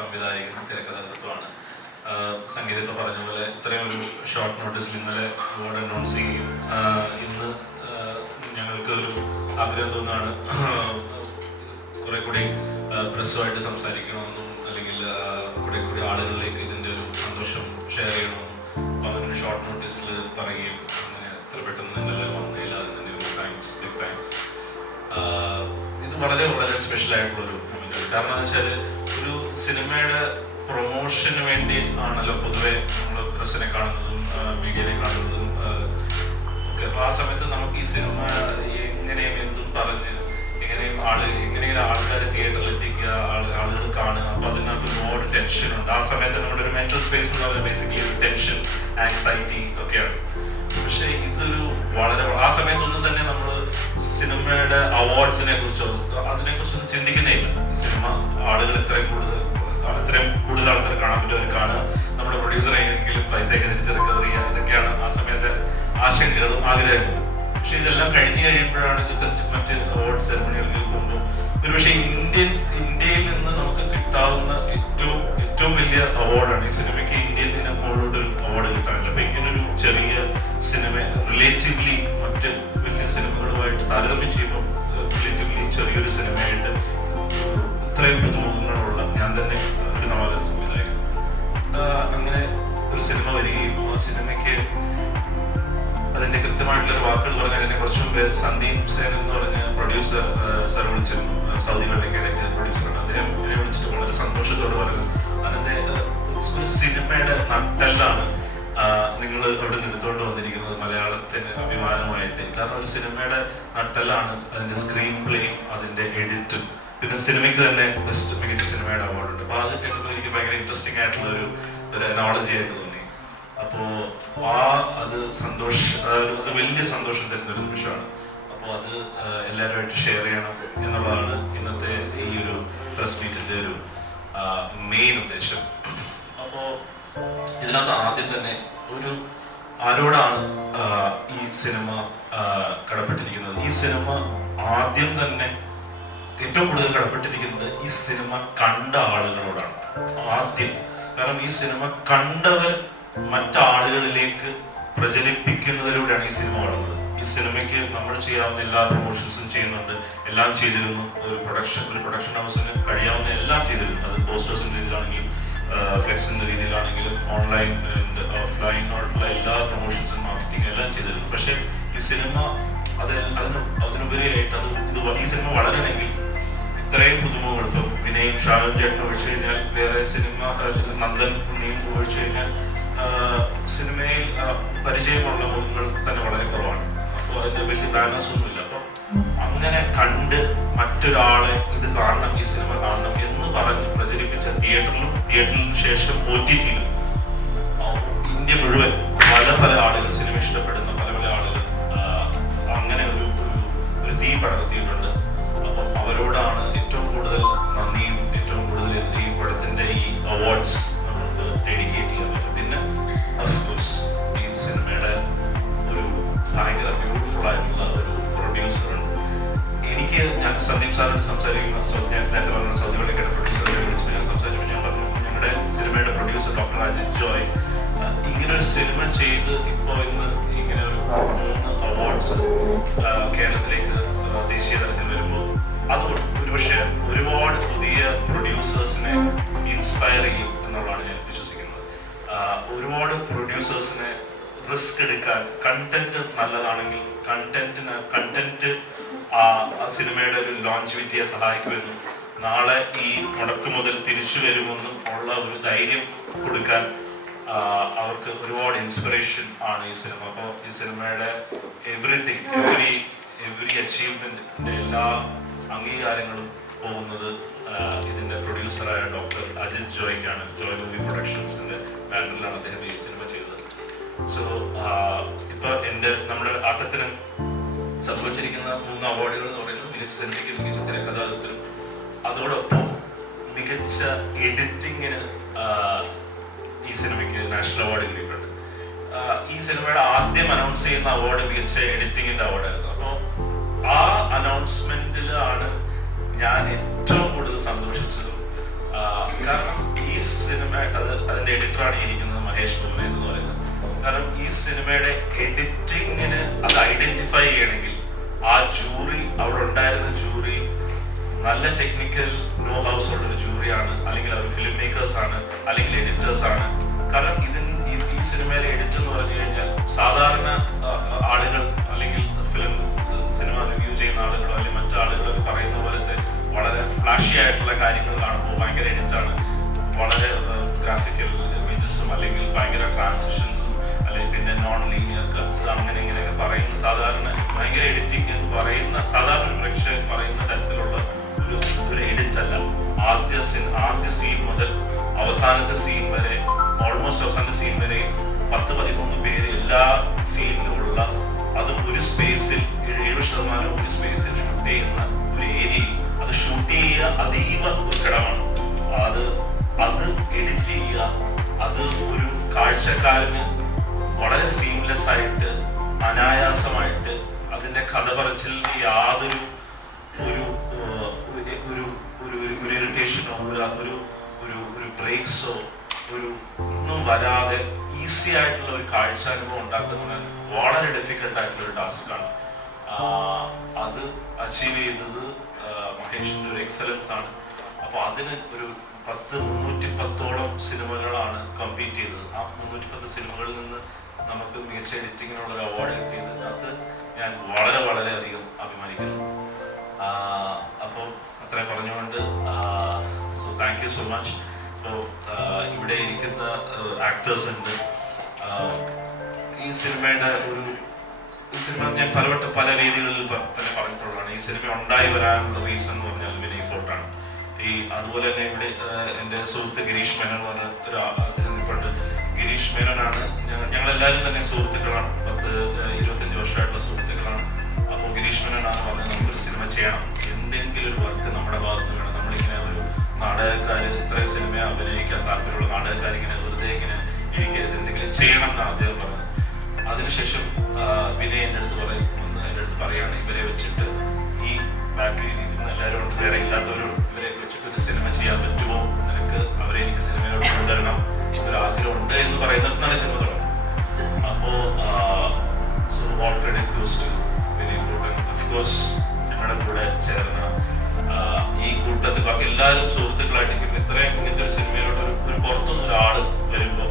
സംവിധായകനും തിരക്കഥാകൃത്തുമാണ്. സംഗീതത്തെ പറഞ്ഞ പോലെ ഇത്രയും ഒരു ഷോർട്ട് നോട്ടീസിൽ ഇന്നലെ അവാർഡ് അനൗൺസ് ചെയ്യുകയും ഇന്ന് ഞങ്ങൾക്ക് ഒരു ആഗ്രഹം തോന്നുകയാണ് കുറെ കൂടി പ്രസ്സുമായിട്ട് സംസാരിക്കണമെന്നും അല്ലെങ്കിൽ കുറെ കൂടി ആളുകളിലേക്ക് ഇതിൻ്റെ ഒരു സന്തോഷം ഷെയർ ചെയ്യണമെന്നും അപ്പം അങ്ങനെ ഒരു ഷോർട്ട് നോട്ടീസിൽ പറയുകയും അങ്ങനെ എത്ര പെട്ടെന്ന് നിങ്ങളെല്ലാം വന്നതിൽ അതിൻ്റെ ഒരു താങ്ക്സ്, ബിഗ് താങ്ക്സ്. ഇത് വളരെ വളരെ സ്പെഷ്യൽ ആയിട്ടുള്ളൊരു മൂമെൻ്റ്. കാരണം എന്ന് വെച്ചാൽ ഒരു സിനിമയുടെ പ്രൊമോഷന് വേണ്ടി ആണല്ലോ പൊതുവെ നമ്മൾ പ്രസ്സിനെ കാണുന്നതും മീഡിയനെ കാണുന്നതും ഒക്കെ. അപ്പോൾ ആ സമയത്ത് നമുക്ക് ഈ സിനിമ എങ്ങനെയും എന്തും പറഞ്ഞ് എങ്ങനെയും ആൾക്കാർ തിയേറ്ററിൽ എത്തിക്കുക, ആളുകൾ കാണുക. അപ്പോൾ അതിനകത്ത് ഒരുപാട് ടെൻഷനുണ്ട്. ആ സമയത്ത് നമ്മുടെ ഒരു മെൻ്റൽ സ്പേസ് എന്ന് പറയുന്നത് ബേസിക്കലി ഒരു ടെൻഷൻ, ആങ്സൈറ്റി ഒക്കെയാണ്. പക്ഷേ ഇതൊരു വളരെ ആ സമയത്തൊന്നും തന്നെ നമ്മൾ സിനിമയുടെ അവാർഡ്സിനെ കുറിച്ചോ അതിനെക്കുറിച്ചൊന്നും ചിന്തിക്കുന്നേ ഇല്ല. സിനിമ ആളുകൾ ഇത്രയും കൂടുതൽ ആൾക്കാർ കാണാൻ പറ്റും, കാണുക, നമ്മുടെ പ്രൊഡ്യൂസറെങ്കിലും പൈസയൊക്കെ തിരിച്ച് റിക്കവർ ചെയ്യുക, ഇതൊക്കെയാണ് ആ സമയത്തെ ആശങ്കകളും ആഗ്രഹങ്ങളും. പക്ഷെ ഇതെല്ലാം കഴിഞ്ഞ് കഴിയുമ്പോഴാണ് ഇത് മറ്റ് അവാർഡ് സെറമണികൾക്ക് പോകുമ്പോൾ ഒരുപക്ഷെ ഇന്ത്യയിൽ നിന്ന് നമുക്ക് കിട്ടാവുന്ന ഏറ്റവും വലിയ അവാർഡാണ് ഈ സിനിമയ്ക്ക്. ഇന്ത്യയിൽ നിന്ന് മുകളിലോട്ടൊരു അവാർഡ് കിട്ടാനില്ല. അപ്പം ഇങ്ങനൊരു ചെറിയ സിനിമ റിലേറ്റീവ്ലി മറ്റ് വലിയ സിനിമകളുമായിട്ട് താരതമ്യം ചെയ്യുമ്പോൾ റിലേറ്റീവ്ലി ചെറിയൊരു സിനിമയായിട്ട് ഇത്രയും പുതുമുഖങ്ങളുള്ള ഞാൻ തന്നെ ഒരു നവാഗത സംവിധായകൻ അങ്ങനെ ഒരു സിനിമ വരികയും ആ സിനിമയ്ക്ക് അതിന്റെ കൃത്യമായിട്ടുള്ളൊരു വാക്കുകൾ പറഞ്ഞാൽ എന്നെ കുറച്ചു മുമ്പ് സന്ദീപ് സേൻ എന്ന് പറഞ്ഞ പ്രൊഡ്യൂസർ സാർ വിളിച്ചിരുന്നു. സൗദി വെള്ളക്കയുടെ പ്രൊഡ്യൂസറാണ്. അദ്ദേഹം എന്നെ വിളിച്ചിട്ട് വളരെ സന്തോഷത്തോട് പറഞ്ഞു, അതിന്റെ ഒരു സിനിമയുടെ നട്ടെല്ലാണ് നിങ്ങൾ അവിടെ എടുത്തുകൊണ്ട് വന്നിരിക്കുന്നത്, മലയാളത്തിന് അഭിമാനമായിട്ട്. കാരണം ഒരു സിനിമയുടെ നട്ടെല്ലാണ് അതിന്റെ സ്ക്രീൻ പ്ലേയും അതിന്റെ എഡിറ്റും. പിന്നെ സിനിമയ്ക്ക് തന്നെ മികച്ച സിനിമയുടെ അവാർഡുണ്ട്. അപ്പോൾ അത് കേട്ടപ്പോൾ എനിക്ക് ഭയങ്കര ഇൻട്രസ്റ്റിംഗ് ആയിട്ടുള്ള ഒരു അനോളജി ആയിട്ട് തോന്നി. അപ്പോൾ അത് വലിയ സന്തോഷം തരുന്ന ഒരു നിമിഷമാണ്. അപ്പോൾ അത് എല്ലാവരുമായിട്ട് ഷെയർ ചെയ്യണം എന്നുള്ളതാണ് ഇന്നത്തെ ഈ ഒരു പ്രസ് മീറ്റിൻ്റെ ഒരു മെയിൻ ഉദ്ദേശം. അപ്പോൾ ഇതിനകത്ത് ആദ്യം തന്നെ ആരോടാണ് ഈ സിനിമ കടപ്പെട്ടിരിക്കുന്നത്? ഈ സിനിമ ആദ്യം തന്നെ ഏറ്റവും കൂടുതൽ കടപ്പെട്ടിരിക്കുന്നത് ഈ സിനിമ കണ്ട ആളുകളോടാണ് ആദ്യം. കാരണം ഈ സിനിമ കണ്ടവർ മറ്റാളുകളിലേക്ക് പ്രചരിപ്പിക്കുന്നതിലൂടെയാണ് ഈ സിനിമ വളർന്നത്. ഈ സിനിമയ്ക്ക് നമ്മൾ ചെയ്യാവുന്ന എല്ലാ പ്രൊമോഷൻസും ചെയ്യുന്നുണ്ട്, എല്ലാം ചെയ്തിരുന്നു. ഒരു പ്രൊഡക്ഷൻ ഹൗസിന് കഴിയാവുന്ന എല്ലാം ചെയ്തിരുന്നു. അത് പോസ്റ്റേഴ്സിൻ്റെ രീതിയിലാണെങ്കിലും ഫ്ലെക്സിൻ്റെ രീതിയിലാണെങ്കിലും ഓൺലൈൻ ആൻഡ് ഓഫ്ലൈൻ ആയിട്ടുള്ള എല്ലാ പ്രൊമോഷൻസും മാർക്കറ്റിംഗ് എല്ലാം ചെയ്തിരുന്നു. പക്ഷേ ഈ സിനിമ അതിനുപരിയായിട്ട് ഈ സിനിമ വളരണമെങ്കിൽ ഇത്രയും പുതുമുഖങ്ങൾ, ഇപ്പം വിനയും ഷാജും ചേട്ടനും ഒഴിച്ചു കഴിഞ്ഞാൽ വേറെ സിനിമ നന്ദൻ ഉണ്ണിയും ഒഴിച്ചു കഴിഞ്ഞാൽ സിനിമയിൽ പരിചയമുള്ള മുഖങ്ങൾ തന്നെ വളരെ കുറവാണ്. അപ്പോൾ അതിൻ്റെ വലിയ ബാനേഴ്സ് ഒന്നുമില്ല. അപ്പോൾ അങ്ങനെ കണ്ട് മറ്റൊരാളെ ഇത് കാണണം, ഈ സിനിമ കാണണം എന്ന് പറഞ്ഞ് പ്രചരിപ്പിച്ച തിയേറ്ററിന് ശേഷം OTT-ലും ഇന്ത്യ മുഴുവൻ പല ആളുകൾ, സിനിമ ഇഷ്ടപ്പെടുന്ന പല ആളുകൾ അങ്ങനെ ഒരു തീ പടർത്തിയിട്ടുണ്ട്. അപ്പം അവരോടാണ് ഏറ്റവും കൂടുതൽ നന്ദിയും ഏറ്റവും കൂടുതൽ ഈ പടത്തിൻ്റെ ഈ അവാർഡ്സ് നമുക്ക് ഡെഡിക്കേറ്റ് ചെയ്യാൻ പറ്റും. പിന്നെ അഫ്കോഴ്സ് ഈ സിനിമയുടെ ഒരു ഭയങ്കര ബ്യൂട്ടിഫുൾ ആയിട്ടുള്ള ഒരു പ്രൊഡ്യൂസറുണ്ട്. ഞാൻ സന്ദീപ് സാറിനോട് സംസാരിക്കുമ്പോൾ ഞാൻ നേരത്തെ പറഞ്ഞ സൗദി വെള്ളക്കയുടെ പ്രൊഡ്യൂസറെ വിളിച്ചപ്പോൾ ഞാൻ സംസാരിച്ചപ്പോൾ ഞാൻ പറഞ്ഞു, ഞങ്ങളുടെ സിനിമയുടെ പ്രൊഡ്യൂസർ ഡോക്ടർ അജിത് ജോയ് ഇങ്ങനൊരു സിനിമ ചെയ്ത് ഇപ്പോൾ ഇന്ന് ഇങ്ങനെ ഒരു 3 അവാർഡ്സ് കേരളത്തിലേക്ക് ദേശീയ തലത്തിൽ വരുമ്പോൾ അത് ഒരുപക്ഷെ ഒരുപാട് പുതിയ പ്രൊഡ്യൂസേഴ്സിനെ ഇൻസ്പയർ ചെയ്യും എന്നുള്ളതാണ് ഞാൻ വിശ്വസിക്കുന്നത്. ഒരുപാട് പ്രൊഡ്യൂസേഴ്സിനെ റിസ്ക് എടുക്കാൻ, കണ്ടന്റ് നല്ലതാണെങ്കിൽ കണ്ടന്റ് ആ സിനിമയുടെ ഒരു ലോഞ്ചിവിറ്റിയെ സഹായിക്കുമെന്നും നാളെ ഈ മുടക്ക് മുതൽ തിരിച്ചു വരുമെന്നും ഉള്ള ഒരു ധൈര്യം കൊടുക്കാൻ അവർക്ക് ഒരുപാട് ഇൻസ്പിറേഷൻ ആണ് ഈ സിനിമ. അപ്പോൾ ഈ സിനിമയുടെ എവറി അച്ചീവ്മെന്റിന്റെ എല്ലാ അംഗീകാരങ്ങളും പോകുന്നത് ഇതിന്റെ പ്രൊഡ്യൂസറായ ഡോക്ടർ അജിത് ജോയ്ക്കാണ്. ജോയ് മൂവി പ്രൊഡക്ഷൻസിന്റെ ബാനറിലാണ് അദ്ദേഹം ഈ സിനിമ ചെയ്തത്. സോ ഇപ്പൊ നമ്മുടെ ആട്ടത്തിന് സംഭവിച്ചിരിക്കുന്ന 3 അവാർഡുകൾ എന്ന് പറയുന്നത് മികച്ച സിനിമയ്ക്ക്, മികച്ച തിരക്കഥാകൃത്തിനും, അതോടൊപ്പം മികച്ച എഡിറ്റിങ്ങിന് ഈ സിനിമയ്ക്ക് നാഷണൽ അവാർഡ് കിട്ടിയിട്ടുണ്ട്. ഈ സിനിമയുടെ ആദ്യം അനൗൺസ് ചെയ്യുന്ന അവാർഡ് മികച്ച എഡിറ്റിങ്ങിന്റെ അവാർഡായിരുന്നു. അപ്പോൾ ആ അനൗൺസ്മെന്റിലാണ് ഞാൻ ഏറ്റവും കൂടുതൽ സന്തോഷിച്ചതും. കാരണം അതിൻ്റെ എഡിറ്ററാണ് ഇരിക്കുന്നത് മഹേഷ് പൂർണ്ണ എന്ന് പറയുന്നത്. കാരണം ഈ സിനിമയുടെ എഡിറ്റിങ്ങിന് അത് ഐഡന്റിഫൈ ചെയ്യണമെങ്കിൽ ആ ജൂറി, അവിടെ ഉണ്ടായിരുന്ന ജൂറി നല്ല ടെക്നിക്കൽ നോ ഹൗസ് ഉള്ളൊരു ജൂറിയാണ്, അല്ലെങ്കിൽ അവർ ഫിലിം മേക്കേഴ്സ് ആണ്, അല്ലെങ്കിൽ എഡിറ്റേഴ്സ് ആണ്. കാരണം ഈ സിനിമയിലെ എഡിറ്റ് എന്ന് പറഞ്ഞു കഴിഞ്ഞാൽ സാധാരണ ആളുകൾ അല്ലെങ്കിൽ സിനിമ റിവ്യൂ ചെയ്യുന്ന ആളുകളോ അല്ലെങ്കിൽ മറ്റാളുകളൊക്കെ പറയുന്ന പോലത്തെ വളരെ ഫ്ലാഷി ആയിട്ടുള്ള കാര്യങ്ങൾ കാണുമ്പോൾ ഭയങ്കര എഡിറ്റാണ്, വളരെ ഗ്രാഫിക്കൽ ഇമേജസും അല്ലെങ്കിൽ ഭയങ്കര ട്രാൻസിഷൻസും അല്ലെങ്കിൽ പിന്നെ നോൺ ലീനിയർ കട്ട്സ് അങ്ങനെ ഇങ്ങനെയൊക്കെ പറയുന്ന സാധാരണ ഭയങ്കര എഡിറ്റിംഗ് എന്ന് പറയുന്ന സാധാരണ ഒരു പ്രേക്ഷകൻ പറയുന്ന തരത്തിലുള്ള ഒരു എഡിറ്റ് അല്ല. ആദ്യ സീൻ മുതൽ അവസാനത്തെ സീൻ വരെ, ഓൾമോസ്റ്റ് അവസാനത്തെ സീൻ വരെ 10-13 പേര് എല്ലാ സീനിലുമുള്ള, അതും ഒരു സ്പേസിൽ 7% ഒരു സ്പേസിൽ ഷൂട്ട് ചെയ്യുന്ന ഒരു ഏരിയയിൽ അത് ഷൂട്ട് ചെയ്യുക അതീവ ദുർഘടമാണ്. അത് എഡിറ്റ് ചെയ്യുക, അത് ഒരു കാഴ്ചക്കാരന് വളരെ സീംലെസ് ആയിട്ട് അനായാസമായിട്ട് അതിൻ്റെ കഥ പറച്ചിലിന് യാതൊരു ഒരു ഇറിറ്റേഷനോ ഒരു ബ്രേക്സോ ഒന്നും വരാതെ ഈസി ആയിട്ടുള്ള ഒരു കാഴ്ചാനുഭവം ഉണ്ടാക്കുന്നത് വളരെ ഡിഫിക്കൽട്ട് ആയിട്ടുള്ള ഒരു ടാസ്ക്കാണ്. അത് അച്ചീവ് ചെയ്തത് മഹേഷിൻ്റെ ഒരു എക്സലൻസ് ആണ്. അപ്പോൾ അതിന് ഒരു 310ഓളം സിനിമകളാണ് കമ്പീറ്റ് ചെയ്തത്. ആ 310 സിനിമകളിൽ നിന്ന് നമുക്ക് മികച്ച എഡിറ്റിങ്ങിനുള്ള ഒരു അവാർഡ് കിട്ടിയത് അത് ഞാൻ വളരെ വളരെയധികം അഭിമാനിക്കുന്നു. അപ്പോൾ അത്രയും പറഞ്ഞുകൊണ്ട് so thank you so much. ഇപ്പോൾ ഇവിടെ ഇരിക്കുന്ന ആക്ടേഴ്സ് ഉണ്ട്. ഈ സിനിമയുടെ ഈ സിനിമ ഞാൻ പല വേദികളിൽ തന്നെ പറഞ്ഞിട്ടുള്ളതാണ്. ഈ സിനിമ ഉണ്ടായി വരാനുള്ള റീസൺ എന്ന് പറഞ്ഞാൽ വിനയ് ഫോർട്ടാണ്. അതുപോലെ തന്നെ ഇവിടെ എൻ്റെ സുഹൃത്ത് ഗിരീഷ് മേനോൻ എന്ന് പറഞ്ഞ ഒരു അദ്ദേഹം ഇപ്പോഴുണ്ട്. ഗിരീഷ് മേനോനാണ്, ഞങ്ങളെല്ലാവരും തന്നെ സുഹൃത്തുക്കളാണ്, 10-25 വർഷമായിട്ടുള്ള സുഹൃത്തുക്കളാണ്. അപ്പോൾ ഗിരീഷ് മേനോനാണ് പറഞ്ഞത് നമുക്കൊരു സിനിമ ചെയ്യണം, എന്തെങ്കിലും ഒരു വർക്ക് നമ്മുടെ ഭാഗത്ത് വേണം. നമ്മളിങ്ങനെ ഒരു നാടകക്കാർ, ഇത്രയും സിനിമ അഭിനയിക്കാൻ താല്പര്യമുള്ള നാടകക്കാർ ഇങ്ങനെ വെറുതെ ഇങ്ങനെ ഇരിക്കരുത്, എന്തെങ്കിലും ചെയ്യണം എന്നാണ് അദ്ദേഹം പറഞ്ഞത്. അതിനുശേഷം വിനയ് എൻ്റെ അടുത്ത് പറയുകയാണ്, ഇവരെ വെച്ചിട്ട് ഈ ബാക്കിൽ ഇരിക്കുന്ന എല്ലാവരും ഉണ്ട്, വേറെ ഇല്ലാത്തവരും, ഇവരെ വെച്ചിട്ട് ഒരു സിനിമ ചെയ്യാൻ പറ്റുമോ, നിനക്ക് അവരെ എനിക്ക് സിനിമയിലോട്ട് കൊണ്ടുവരണം എന്നൊരു ആഗ്രഹമുണ്ട് എന്ന് പറയുന്നിടത്താണ് സിനിമ തുടങ്ങുന്നത്. അപ്പോൾ so all credit goes to Vinay Forrt. Of course ഞങ്ങളുടെ കൂടെ ചേർന്ന ഈ കൂട്ടത്തിൽ ബാക്കി എല്ലാവരും സുഹൃത്തുക്കളായിട്ടിരിക്കും. ഇങ്ങനത്തെ ഒരു സിനിമയിലോട്ട് ഒരു പുറത്തുനിന്ന് ഒരാൾ വരുമ്പോൾ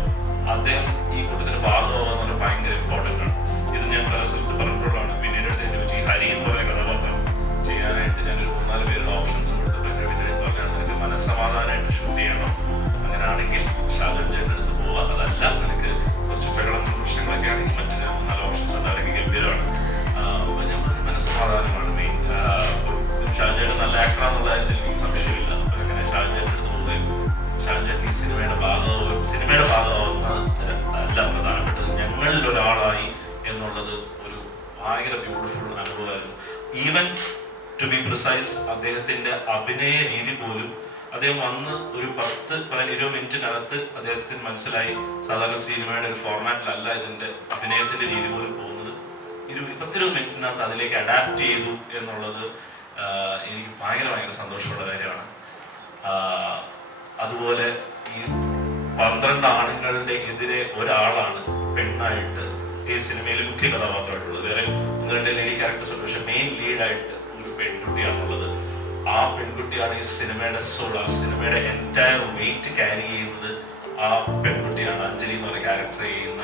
അദ്ദേഹം ഈ കൂട്ടത്തിന്റെ ഭാഗമാകുന്ന ഭയങ്കര ഇമ്പോർട്ടൻ്റ് ആണ്. ഇത് ഞാൻ പല സ്ഥലത്ത് പറഞ്ഞിട്ടുള്ളതാണ്. പിന്നീട് അടുത്ത് എൻ്റെ ഈ ഹരി എന്ന് പറയുന്ന കഥാപാത്രം ചെയ്യാനായിട്ട് ഞാനൊരു 3-4 പേരുടെ ഓപ്ഷൻസ് കൊടുത്തിട്ടുണ്ട്. എൻ്റെ പറഞ്ഞാൽ നിനക്ക് മനസ്സമാധാനമായിട്ട് ഷൂട്ട് ചെയ്യണം, അങ്ങനെയാണെങ്കിൽ ഷാജോൻ ചേട്ടൻ്റെ അടുത്ത് പോവുക, അതല്ല നിനക്ക് കുറച്ച് വെള്ളം പ്രശ്നങ്ങളൊക്കെ ആണെങ്കിൽ മറ്റു 3-4 ഓപ്ഷൻസ് ഉണ്ട്, അവരൊക്കെ ഗംഭീരമാണ്. അപ്പോൾ ഞാൻ പറഞ്ഞ മനസ്സമാധാനമാണ് മെയിൻ. ഷാജോൻ ചേട്ടൻ നല്ല ആക്ടറാന്നുള്ള കാര്യത്തിൽ എനിക്ക് സംശയമില്ല. അപ്പോൾ അങ്ങനെ ഷാജോൻ ചേട്ടൻ്റെ അടുത്ത് പോവുകയും ഷാജോൻ ചേട്ടൻ ഈ സിനിമയുടെ ഭാഗമാവുന്ന അല്ല പ്രധാനപ്പെട്ടത്, ഞങ്ങളിൽ ഒരാളായി എന്നുള്ളത് ഒരു ഭയങ്കര ബ്യൂട്ടിഫുൾ അനുഭവമായിരുന്നു. ഈവൻ ടു ബി പ്രിസൈസ്, അദ്ദേഹത്തിൻ്റെ അഭിനയ രീതി പോലും അദ്ദേഹം വന്ന് ഒരു 10-20 മിനിറ്റിനകത്ത് അദ്ദേഹത്തിന് മനസ്സിലായി സാധാരണ സിനിമയുടെ ഒരു ഫോർമാറ്റിലല്ല ഇതിൻ്റെ അഭിനയത്തിൻ്റെ രീതി പോലും പോകുന്നത്. 10-20 മിനിറ്റിനകത്ത് അതിലേക്ക് അഡാപ്റ്റ് ചെയ്തു എന്നുള്ളത് എനിക്ക് ഭയങ്കര സന്തോഷമുള്ള കാര്യമാണ്. അതുപോലെ ഈ 12 ആണുങ്ങളുടെ എതിരെ ഒരാളാണ് പെണ്ണായിട്ട് ഈ സിനിമയിൽ മുഖ്യ കഥാപാത്രമായിട്ടുള്ളത്. വേറെ 1-2 ലേഡി ക്യാരക്ടേഴ്സ് ഉണ്ട്, പക്ഷെ മെയിൻ ലീഡായിട്ട് ഒരു പെൺകുട്ടിയാണുള്ളത്. ആ പെൺകുട്ടിയാണ് ഈ സിനിമയുടെ സോൾ. ആ സിനിമയുടെ എൻറ്റയർ വെയിറ്റ് ക്യാരി ചെയ്യുന്നത് ആ പെൺകുട്ടിയാണ്. അഞ്ജലി എന്ന് പറയുന്ന ക്യാരക്ടർ ചെയ്യുന്ന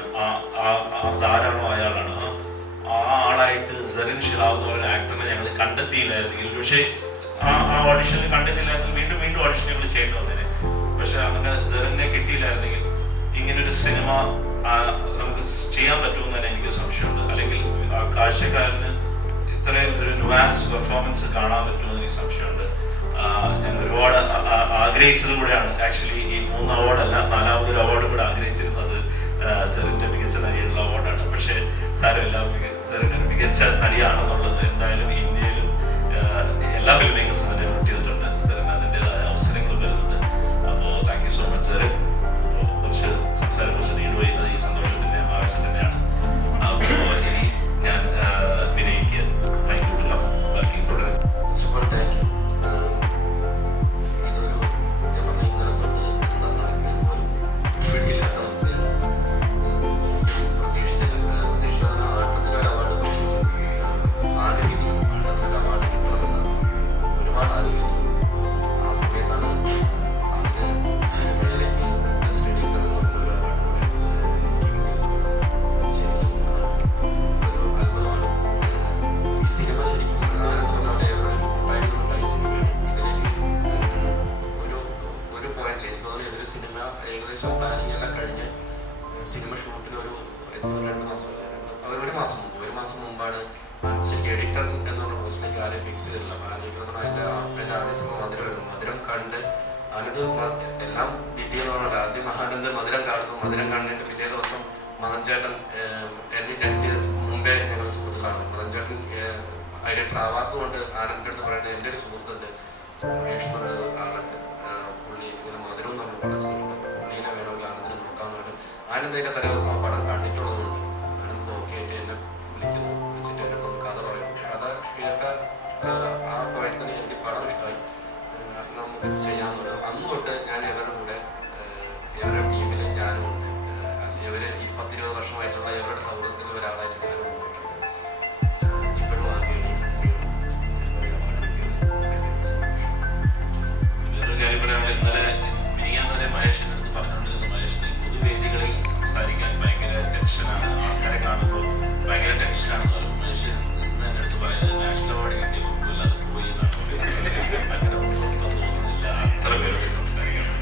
ആരാണോ അയാളാണ്. ആ ആളായിട്ട് സെറിൻ ഷിറാവ് എന്ന് പറയുന്ന ആക്ടറിനെ ഞങ്ങൾ കണ്ടെത്തിയില്ലായിരുന്നെങ്കിൽ, പക്ഷേ ആ ഓഡിഷനിൽ കണ്ടെത്തിയില്ലായിരുന്നെങ്കിൽ വീണ്ടും ഓഡിഷൻ ഞങ്ങൾ ചെയ്യേണ്ടി വന്നേനെ. പക്ഷെ അങ്ങനെ സെറിനെ കിട്ടിയില്ലായിരുന്നെങ്കിൽ ഇങ്ങനൊരു സിനിമ നമുക്ക് ചെയ്യാൻ പറ്റുമെന്ന് തന്നെ എനിക്ക് സംശയമുണ്ട്. അല്ലെങ്കിൽ ആ കാഴ്ചക്കാരന് ഇത്രയും ഒരു നുവാൻസ്ഡ് പെർഫോമൻസ് കാണാൻ പറ്റുമെന്ന് എനിക്ക് സംശയമുണ്ട്. ഞാൻ ഒരുപാട് ആഗ്രഹിച്ചത് കൂടെയാണ് ആക്ച്വലി ഈ 3 അവാർഡല്ല, 4ാമതൊരു അവാർഡും കൂടെ ആഗ്രഹിച്ചിരുന്നത് സെറിൻ്റെ മികച്ച നടിയുള്ള അവാർഡാണ്. പക്ഷേ സാരമില്ല, സെറിൻ്റെ ഒരു മികച്ച നടിയാണെന്നുള്ളത് എന്തായാലും ഇന്ത്യയിലും എല്ലാ ഫിലിം മേക്കേഴ്സും തന്നെ നോട്ട് ചെയ്തിട്ടുണ്ട്. സെറിന് അതിൻ്റെതായ അവസരങ്ങൾ വരുന്നുണ്ട്. അപ്പോൾ thank you so much serine. അപ്പോൾ സംസാരം കുറച്ച് നീണ്ടുപോയി, അത് ഈ സന്തോഷത്തിൻ്റെ ആവശ്യം തന്നെയാണ്. അപ്പോൾ ഇനി ഞാൻ വിനയ്ക്ക് മൈക്ക് കൊടുക്കാം, ബാക്കി തുടരും. Super, thank you. ഇതൊരു സത്യം പറഞ്ഞാൽ ഇന്നലെ തൊട്ട് എന്താ നടക്കുന്നതെന്ന് പോലും ഏകദേശം പ്ലാനിങ് എല്ലാം കഴിഞ്ഞ് സിനിമ ഷൂട്ടിന് ഒരു 1 മാസം മുമ്പാണ് മനസ്സിൻ്റെ എഡിറ്റർ എന്നുള്ള പോസ്റ്റിലേക്ക് ആരെയും ഫിക്സ് ചെയ്തില്ല. അതിൻ്റെ ആദ്യ സിനിമ മധുരമായിരുന്നു. മധുരം കണ്ട് ആനന്ദ് എല്ലാം വിധി എന്ന് പറഞ്ഞാൽ ആദ്യം ആനന്ദ് മധുരം കാണുന്നു. മധുരം കാണുന്നതിൻ്റെ പിറ്റേ ദിവസം മദൻ ചേട്ടൻ എനിക്ക് മുമ്പേ ഞങ്ങൾ സുഹൃത്തുക്കളാണ്. മദൻ ചേട്ടൻ ഐഡൻറ്റിറ്റി ആവാത്തത് കൊണ്ട് ആനന്ദിൻ്റെ അടുത്ത് പറയുന്നത് എൻ്റെ ഒരു സുഹൃത്തുണ്ട് മഹേഷ് ആളുണ്ട്, പുള്ളി ഇങ്ങനെ മധുരവും നമ്മൾ പഠിച്ചിട്ടുണ്ട്, പുള്ളീനെ വേണമെങ്കിൽ ആനന്ദിനെ നോക്കാമെന്ന് പറഞ്ഞു. ആനന്ദ് അതിൻ്റെ തലേ ദിവസം ആ പടം കണ്ടിട്ടുള്ളത് കൊണ്ട് ആനന്ദ് നോക്കിയായിട്ട് എന്നെ വിളിച്ചിട്ട് എൻ്റെ അടുത്ത് കഥ പറയുന്നു. കഥ കേട്ട ആ പോയിന്റ് തന്നെ എനിക്ക് പടം ഇഷ്ടമായി, നമുക്കിത് ചെയ്യാമെന്ന് പറഞ്ഞു. അന്ന് തൊട്ട് ഞാൻ ഇവരുടെ കൂടെ ഇവരുടെ ടീമിൽ ഞാനും ഉണ്ട്. ഇവർ 10-20 വർഷമായിട്ടുള്ള ഇവരുടെ സൗഹൃദത്തിൽ ഒരാളായിട്ട് ഞാൻ വന്നിട്ടുണ്ട്. ഇപ്പോഴും ആ ജേണി വേറൊരു കാര്യം പറയാനുള്ള ഇന്നലെ മിനിയാന്നവരെ മഹേഷിൻ്റെ അടുത്ത് പറഞ്ഞുകൊണ്ടിരുന്നു. മഹേഷിന് പൊതുവേദികളിൽ സംസാരിക്കാൻ ഭയങ്കര ടെൻഷനാണ്, ആൾക്കാരെ കാണുമ്പോൾ ഭയങ്കര ടെൻഷനാണെന്ന് പറയും. മഹേഷ് ഇന്ന് എൻ്റെ അടുത്ത് പറയുന്നത് നാഷണൽ അവാർഡ് കിട്ടിയപ്പോൾ അല്ലാതെ പോയി അങ്ങനെ ഒന്നും തോന്നുന്നില്ല, അത്ര പേരൊക്കെ സംസാരിക്കാറുണ്ട്.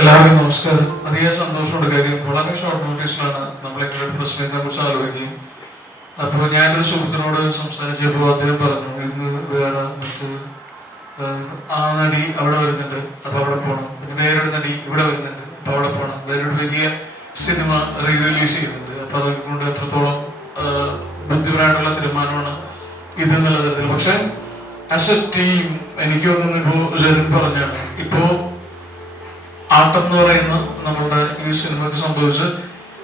എല്ലാവർക്കും നമസ്കാരം. അധികം സന്തോഷമുണ്ട്. കാര്യം വളരെ ഷോർട്ട് നോട്ടീസിലാണ് നമ്മളിങ്ങനെ പ്രസ് മീറ്റിനെ കുറിച്ച് ആലോചിക്കുകയും അപ്പോൾ ഞാനൊരു സുഹൃത്തിനോട് സംസാരിച്ചപ്പോൾ അദ്ദേഹം പറഞ്ഞു ഇന്ന് വേറെ മറ്റ് ആ നടി അവിടെ വരുന്നുണ്ട്, അപ്പോൾ അവിടെ പോകണം, പിന്നെ വേറൊരു നടി ഇവിടെ വരുന്നുണ്ട്, അപ്പോൾ അവിടെ പോകണം, വേറൊരു വലിയ സിനിമ റിലീസ് ചെയ്യുന്നുണ്ട്, അപ്പോൾ അതൊക്കെ കൊണ്ട് എത്രത്തോളം ബുദ്ധിപരമായിട്ടുള്ള തീരുമാനമാണ് ഇത് എന്നുള്ള തരത്തിൽ. പക്ഷെ ആസ് എ ടീം എനിക്ക് തോന്നുന്നു ഇപ്പോൾ ജെറിൻ പറഞ്ഞാണ് ഇപ്പോൾ ആട്ടം എന്ന് പറയുന്ന നമ്മുടെ ഈ സിനിമയ്ക്ക് സംഭവിച്ച്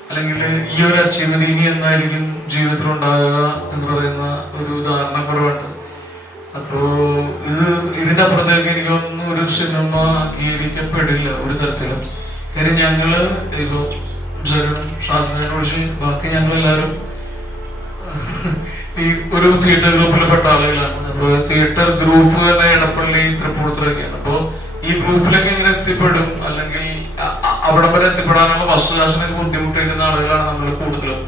അല്ലെങ്കിൽ ഈ ഒരു അച്ചീവ്മെന്റ് ഇനി എന്നായിരിക്കും ജീവിതത്തിൽ ഉണ്ടാകുക എന്ന് പറയുന്ന ഒരു ധാരണ കുറവുണ്ട്. അപ്പോൾ ഇതിൻ്റെ അപ്പുറത്തേക്ക് എനിക്ക് തോന്നുന്നു ഒരു സിനിമ അംഗീകരിക്കപ്പെടില്ല ഒരു തരത്തിലും. കാര്യം ഞങ്ങള് ഇപ്പോൾ ഷാജിനെ കുറിച്ച് ബാക്കി ഞങ്ങളെല്ലാവരും ഈ ഒരു തിയേറ്റർ ഗ്രൂപ്പിൽ പെട്ട ആളുകളാണ്. അപ്പോൾ തിയേറ്റർ ഗ്രൂപ്പ് തന്നെ എടപ്പള്ളി തൃപ്പൂണിത്തുറയൊക്കെയാണ്. അപ്പോൾ ഈ ഗ്രൂപ്പിലേക്ക് എങ്ങനെ എത്തിപ്പെടും അല്ലെങ്കിൽ അവിടെ വരെ എത്തിപ്പെടാനുള്ള വസ്തുകാശനൊക്കെ ബുദ്ധിമുട്ടിക്കുന്ന ആളുകളാണ് നമ്മൾ കൂടുതലും.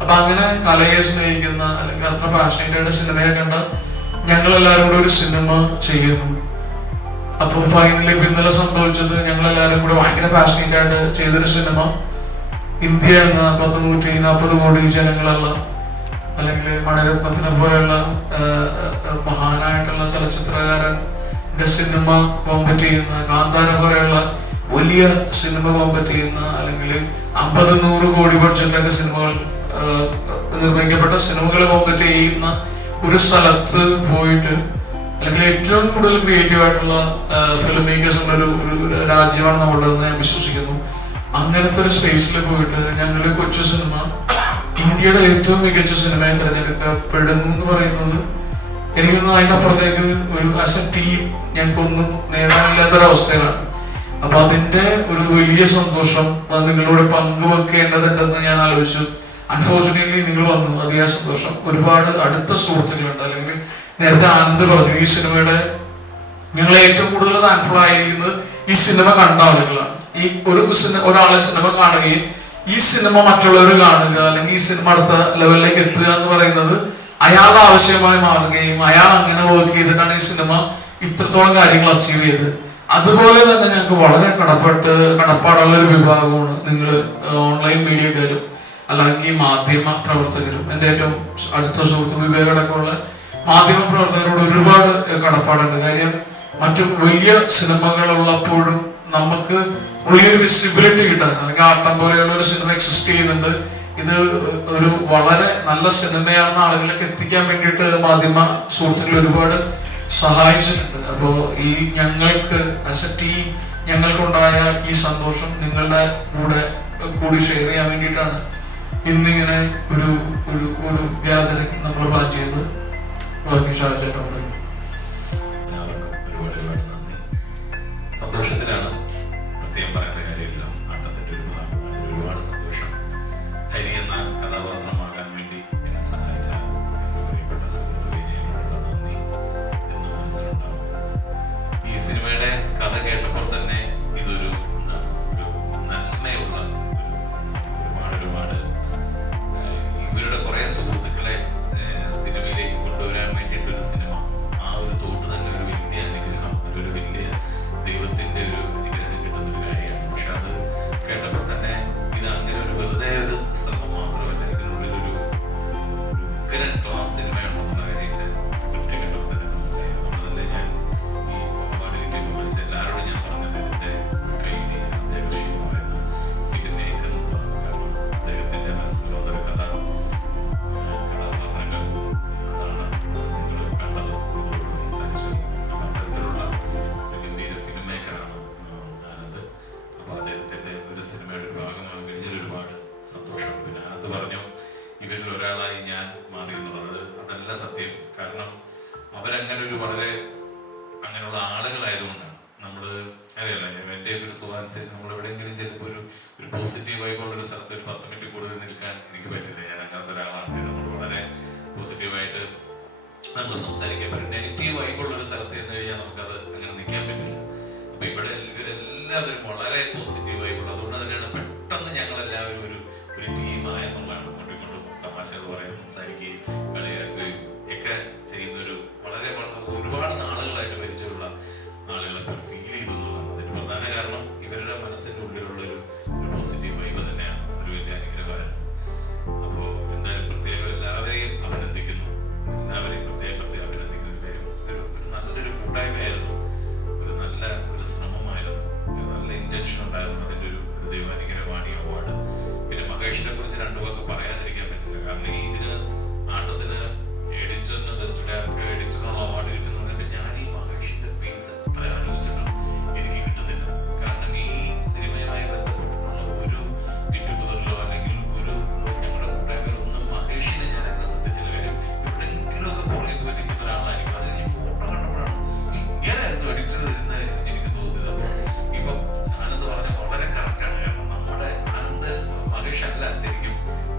അപ്പൊ അങ്ങനെ കലയെ സ്നേഹിക്കുന്ന അല്ലെങ്കിൽ അത്ര പാഷനേറ്റ് ആയിട്ട് സിനിമയെ കണ്ട ഞങ്ങളെല്ലാവരും കൂടെ ഒരു സിനിമ ചെയ്യുന്നു. അപ്പോൾ ഫൈനലി ഇന്നലെ സംഭവിച്ചത് ഞങ്ങളെല്ലാവരും കൂടെ ഭയങ്കര പാഷനേറ്റ് ആയിട്ട് ചെയ്തൊരു സിനിമ ഇന്ത്യ എന്ന 140 കോടി ജനങ്ങളുള്ള അല്ലെങ്കിൽ മണിരത്നത്തിനെ പോലെയുള്ള മഹാനായിട്ടുള്ള ചലച്ചിത്രകാരൻ സിനിമ കോമ്പറ്റ് ചെയ്യുന്ന, കാന്താര പോലെയുള്ള വലിയ സിനിമ കോമ്പറ്റ് ചെയ്യുന്ന അല്ലെങ്കിൽ 50-100 കോടി ബഡ്ജറ്റിലൊക്കെ സിനിമകൾ നിർമ്മിക്കപ്പെട്ട സിനിമകൾ കോമ്പറ്റ് ചെയ്യുന്ന ഒരു സ്ഥലത്ത് പോയിട്ട് അല്ലെങ്കിൽ ഏറ്റവും കൂടുതൽ ക്രിയേറ്റീവ് ആയിട്ടുള്ള ഫിലിം മേക്കേഴ്സ് ഉള്ള ഒരു രാജ്യമാണ് നമ്മുടേതെന്ന് ഞാൻ വിശ്വസിക്കുന്നു. അങ്ങനത്തെ ഒരു സ്പേസിൽ പോയിട്ട് ഞങ്ങൾ കൊച്ചു സിനിമ ഇന്ത്യയുടെ ഏറ്റവും മികച്ച സിനിമയെ തിരഞ്ഞെടുക്കപ്പെടുന്നു എന്ന് പറയുന്നത് എനിക്കൊന്നും അതിനപ്പുറത്തേക്ക് ഒരു ആസ് എ ടീം ഞങ്ങൾക്കൊന്നും നേടാനില്ലാത്തൊരവസ്ഥയിലാണ്. അപ്പൊ അതിന്റെ ഒരു വലിയ സന്തോഷം നിങ്ങളോട് പങ്കുവെക്കേണ്ടതുണ്ടെന്ന് ഞാൻ ആലോചിച്ചു. അൺഫോർച്ചുനേറ്റ്ലി നിങ്ങൾ വന്നു, അധികം സന്തോഷം. ഒരുപാട് അടുത്ത സുഹൃത്തുക്കളുണ്ട്. അല്ലെങ്കിൽ നേരത്തെ ആനന്ദ് പറഞ്ഞു ഈ സിനിമയുടെ ഞങ്ങൾ ഏറ്റവും കൂടുതൽ താങ്ക്ഫുൾ ആയിരിക്കുന്നത് ഈ സിനിമ കണ്ട ആളുകളാണ്. ഈ ഒരാളെ സിനിമ കാണുകയും ഈ സിനിമ മറ്റുള്ളവർ കാണുക അല്ലെങ്കിൽ ഈ സിനിമ അടുത്ത ലെവലിലേക്ക് എത്തുക എന്ന് പറയുന്നത് അയാളുടെ ആവശ്യമായി മാറുകയും അയാൾ അങ്ങനെ വർക്ക് ചെയ്തിട്ടാണ് ഈ സിനിമ ഇത്രത്തോളം കാര്യങ്ങൾ അച്ചീവ് ചെയ്ത്. അതുപോലെ തന്നെ ഞങ്ങൾക്ക് വളരെ കടപ്പാടുള്ള ഒരു വിഭാഗമാണ് നിങ്ങൾ ഓൺലൈൻ മീഡിയക്കാരും അല്ലെങ്കിൽ മാധ്യമ പ്രവർത്തകരും. എൻ്റെ ഏറ്റവും അടുത്ത സുഹൃത്ത് വിവേകടക്കമുള്ള മാധ്യമ പ്രവർത്തകരോട് ഒരുപാട് കടപ്പാടുണ്ട്. കാര്യം മറ്റു വലിയ സിനിമകളുള്ളപ്പോഴും നമുക്ക് വലിയൊരു വിസിബിലിറ്റി കിട്ടാൻ, അല്ലെങ്കിൽ ആട്ടം പോലെയുള്ള ഒരു സിനിമ എക്സിസ്റ്റ് ചെയ്യുന്നുണ്ട്, ഇത് ഒരു വളരെ നല്ല സിനിമയാണെന്ന് ആളുകളിലേക്ക് എത്തിക്കാൻ വേണ്ടിയിട്ട് മാധ്യമ സുഹൃത്തുക്കൾ ഒരുപാട് സഹായിച്ചിട്ടുണ്ട്. അപ്പോൾ ഈ ഞങ്ങൾക്ക് ആസ് എ ടീം ഞങ്ങൾക്കുണ്ടായ ഈ സന്തോഷം നിങ്ങളുടെ കൂടി ഷെയർ ചെയ്യാൻ വേണ്ടിയിട്ടാണ് ഇന്നിങ്ങനെ ഒരു ഒരു ഒരു ഗ്യാതറിംഗ് നമ്മൾ പ്ലാൻ ചെയ്ത്. എല്ലാവർക്കും ഒരുപാട് നന്ദി. സന്തോഷത്തിലാണ്, പ്രത്യേകം പറയേണ്ട കാര്യമില്ല. ആട്ടത്തിൻ്റെ ഒരു ഭാഗം, അതിൽ ഒരുപാട് സന്തോഷം. ഹരി എന്ന കഥാപാത്രമാകാൻ വേണ്ടി എന്നെ സഹായിച്ച പ്രിയപ്പെട്ട സുഹൃത്തുക്കളെ എന്നോടുള്ള നന്ദി എന്നും മനസ്സിലുണ്ടാവും. ഈ സിനിമയുടെ കഥ കേട്ടപ്പോൾ തന്നെ ഇതൊരു ഒരു നന്മയുള്ള ഒരുപാട് ഇവരുടെ കുറേ സുഹൃത്തുക്കളെ സിനിമയിലേക്ക് കൊണ്ടുവരാൻ വേണ്ടിയിട്ടൊരു സിനിമ, ആ ഒരു തോട്ട് തന്നെ ഒരു വലിയ അനുഗ്രഹം, ഒരു വലിയ ദൈവത്തിൻ്റെ ഒരു അനുഗ്രഹം കിട്ടുന്നൊരു കാര്യമാണ്. പക്ഷെ അത് കേട്ടപ്പോൾ തന്നെ ഇത് അങ്ങനെ ഒരു വെറുതെ ഒരു ശ്രമം മാത്രമല്ല, ഇതിനുള്ളിലൊരു ഉഗ്രൻ ക്ലാസ് സിനിമയുണ്ടെന്നുള്ള കാര്യം സ്ക്രിപ്റ്റ് കേട്ടപ്പോൾ തന്നെ മനസ്സിലായി. അതുകൊണ്ട് തന്നെ ഞാൻ ഈ അവാർഡ് കിട്ടിയപ്പോൾ വിളിച്ച എല്ലാവരോടും ഞാൻ പറഞ്ഞത് ഇതിൻ്റെ ഫുൾ കൈഡി അദ്ദേഹർഷി എന്ന് പറയുന്ന ഫിലിം മേക്കർ എന്നുള്ളതാണ്. കാരണം അദ്ദേഹത്തിൻ്റെ മനസ്സിൽ വന്നൊരു കഥാപാത്രങ്ങൾ അതാണ് നിങ്ങൾ കണ്ടത്, നിങ്ങളോട് സംസാരിച്ചത്. അപ്പം അത്തരത്തിലുള്ള ഒരു ഗംഭീര ഫിലിം മേക്കറാണ് ആനന്ദ്. അപ്പോൾ അദ്ദേഹത്തിൻ്റെ ഒരു സിനിമയുടെ ഒരു ഭാഗമായി കഴിഞ്ഞാൽ ഒരുപാട് സന്തോഷമുണ്ട്. പിന്നെ ആനന്ദ് പറഞ്ഞു ഇവരിൽ ഒരാളായി ഞാൻ മാറി എന്നുള്ളത്, അതല്ല സത്യം. കാരണം അവരങ്ങനെ ഒരു വളരെ അങ്ങനെയുള്ള ആളുകളായതുകൊണ്ടാണ്. നമ്മൾ അറിയാലോ, എൻ്റെ ഒരു സ്വഭാവം അനുസരിച്ച് നമ്മൾ എവിടെയെങ്കിലും ചെല്ലുമ്പോൾ ഒരു പോസിറ്റീവ് വൈബുള്ള ഒരു സ്ഥലത്ത് ഒരു 10 മിനിറ്റ് കൂടുതൽ നിൽക്കാൻ എനിക്ക് പറ്റില്ല. ഞാൻ അങ്ങനത്തെ ഒരാളാണ്. നമ്മൾ വളരെ പോസിറ്റീവായിട്ട് നമ്മൾ സംസാരിക്കാൻ പറ്റും. നെഗറ്റീവ് വൈബുള്ള ഒരു സ്ഥലത്ത് ചെന്ന് കഴിഞ്ഞാൽ നമുക്കത് അങ്ങനെ നിൽക്കാൻ പറ്റില്ല. അപ്പോൾ ഇവിടെ ഇവരെല്ലാവരും വളരെ പോസിറ്റീവ് വൈബുള്ള, അതുകൊണ്ട് തന്നെയാണ് പെട്ടെന്ന് ഞങ്ങളെല്ലാവരും ഒരു ടീമായെന്നുള്ളതാണ്. അങ്ങോട്ടും ഇങ്ങോട്ടും തമാശകൾ പറയാൻ, സംസാരിക്കുകയും കളിയാക്കുകയും ഒക്കെ ചെയ്യുന്നൊരു വളരെ ഒരുപാട് നാളുകളായിട്ട് പരിചയമുള്ള ആളുകളൊക്കെ ഫീൽ ചെയ്തു എന്നുള്ളതാണ്. അതിന് പ്രധാന കാരണം ഇവരുടെ മനസ്സിൻ്റെ ഉള്ളിലുള്ളൊരു പോസിറ്റീവ് വൈബ് തന്നെയാണ്. ഒരു വലിയ അനുഗ്രഹമായിരുന്നു. അപ്പോൾ എന്തായാലും പ്രത്യേകം എല്ലാവരെയും അഭിനന്ദിക്കുന്നു. എല്ലാവരെയും പ്രത്യേകം അഭിനന്ദിക്കുന്ന ഒരു കാര്യം, ഒരു നല്ലൊരു കൂട്ടായ്മയായിരുന്നു, നല്ല ശ്രമമായിരുന്നു, നല്ല ഇൻറ്റൻഷൻ ഉണ്ടായിരുന്നു. അതിൻ്റെ ഒരു ദൈവാനുഗ്രഹമാണ് ഈ അവാർഡ്. പിന്നെ മഹേഷിനെ കുറിച്ച് 2 വാക്ക് പറയാതിരിക്കാൻ പറ്റില്ല. കാരണം ഇതിന് ആട്ടത്തിന് എഡിറ്ററിന് ബെസ്റ്റ് ഡയറക്ടർ എഡിറ്ററിനുള്ള അവാർഡ് കിട്ടുന്നതിന് ഞാൻ ഈ മഹേഷിൻ്റെ ഫേസ് എത്ര ആലോചിച്ചിട്ടും എനിക്ക് കിട്ടുന്നില്ല. കാരണം ഈ സിനിമയുമായി ബന്ധപ്പെട്ടിട്ടുള്ള ഒരു ഗെറ്റുഗതറിലോ അല്ലെങ്കിൽ ഒരു ഞങ്ങളുടെ കൂട്ടായ്മയിലോ ഒന്നും മഹേഷിനെ ഞാൻ അങ്ങനെ ശ്രദ്ധിച്ചില്ല. കാര്യം എവിടെയെങ്കിലുമൊക്കെ പുറകെ പോയി നിൽക്കുന്ന ഒരാളായിരിക്കും. അതിന് ഈ ഫോട്ടോ കണ്ടപ്പോഴാണ് ഇങ്ങനെയായിരുന്നു എഡിറ്റർ എന്ന് എനിക്ക് തോന്നുന്നത്. അപ്പോൾ ഇപ്പം ആനന്ദ് പറഞ്ഞ വളരെ കറക്റ്റാണ്. കാരണം നമ്മുടെ ആനന്ദ് മഹേഷ് അല്ല ശരിക്കും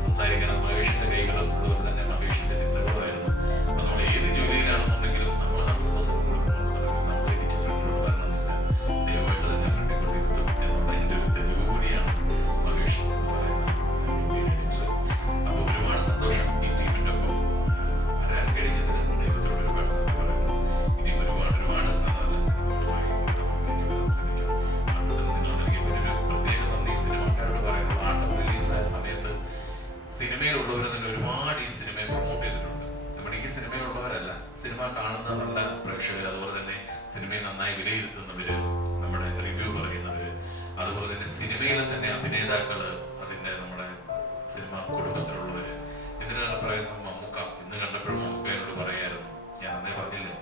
സംസാരിക്കണം. മഹേഷിൻ്റെ കൈകളും അതുപോലെ തന്നെ മഹേഷിൻ്റെ ചിന്തകളുമായിരുന്നു. അപ്പം നമ്മൾ ഏത് ജോലിയിലാണെന്നുണ്ടെങ്കിലും നമ്മൾ 100% കൊടുക്കുന്നുണ്ടെന്നുണ്ടെങ്കിൽ നമ്മൾ ഇടിച്ച് ഫ്രണ്ടിലോട്ട് വരണമെന്നില്ല. ദയവായിട്ട് തന്നെ ഫ്രണ്ടിൽ കൊണ്ടിരുത്തും എന്നുള്ളതിൻ്റെ ഒരു തെളിവ് കൂടിയാണ് മഹേഷ് എന്ന് പറയുന്ന ഇന്ത്യൻ എഡിറ്റർ. അപ്പോൾ ഒരുപാട് സന്തോഷം ഈ ടീമിൻ്റെ ഒപ്പം വരാൻ കഴിഞ്ഞതിന് ദൈവത്തോട് ഒരുപാട് നന്ദി പറയുന്നു. ഇനിയും ഒരുപാട് നല്ല സിനിമകളുമായി നിങ്ങളെ ശ്രമിക്കും. ആട്ടത്തിൽ നിങ്ങൾ നൽകിയ ഒരു പ്രത്യേക നന്ദി സിനിമക്കാരോട് പറയുന്നത്. ആട്ടം റിലീസായ സമയത്ത് സിനിമയിലുള്ളവർ തന്നെ ഒരുപാട് ഈ സിനിമയെ പ്രൊമോട്ട് ചെയ്തിട്ടുണ്ട്. നമ്മുടെ ഈ സിനിമയിലുള്ളവരല്ല, സിനിമ കാണുന്ന നല്ല പ്രേക്ഷകർ, അതുപോലെ തന്നെ സിനിമയെ നന്നായി വിലയിരുത്തുന്നവർ, നമ്മുടെ റിവ്യൂ പറയുന്നവർ, അതുപോലെ തന്നെ സിനിമയിലെ തന്നെ അഭിനേതാക്കൾ, അതിൻ്റെ നമ്മുടെ സിനിമ കുടുംബത്തിലുള്ളവർ. ഇതിനാണ് പറയുന്നത് മമ്മൂക്ക. ഇന്ന് കണ്ടപ്പോഴും മമ്മൂക്ക എന്നോട് പറയായിരുന്നു, ഞാൻ അന്നേ പറഞ്ഞില്ലേ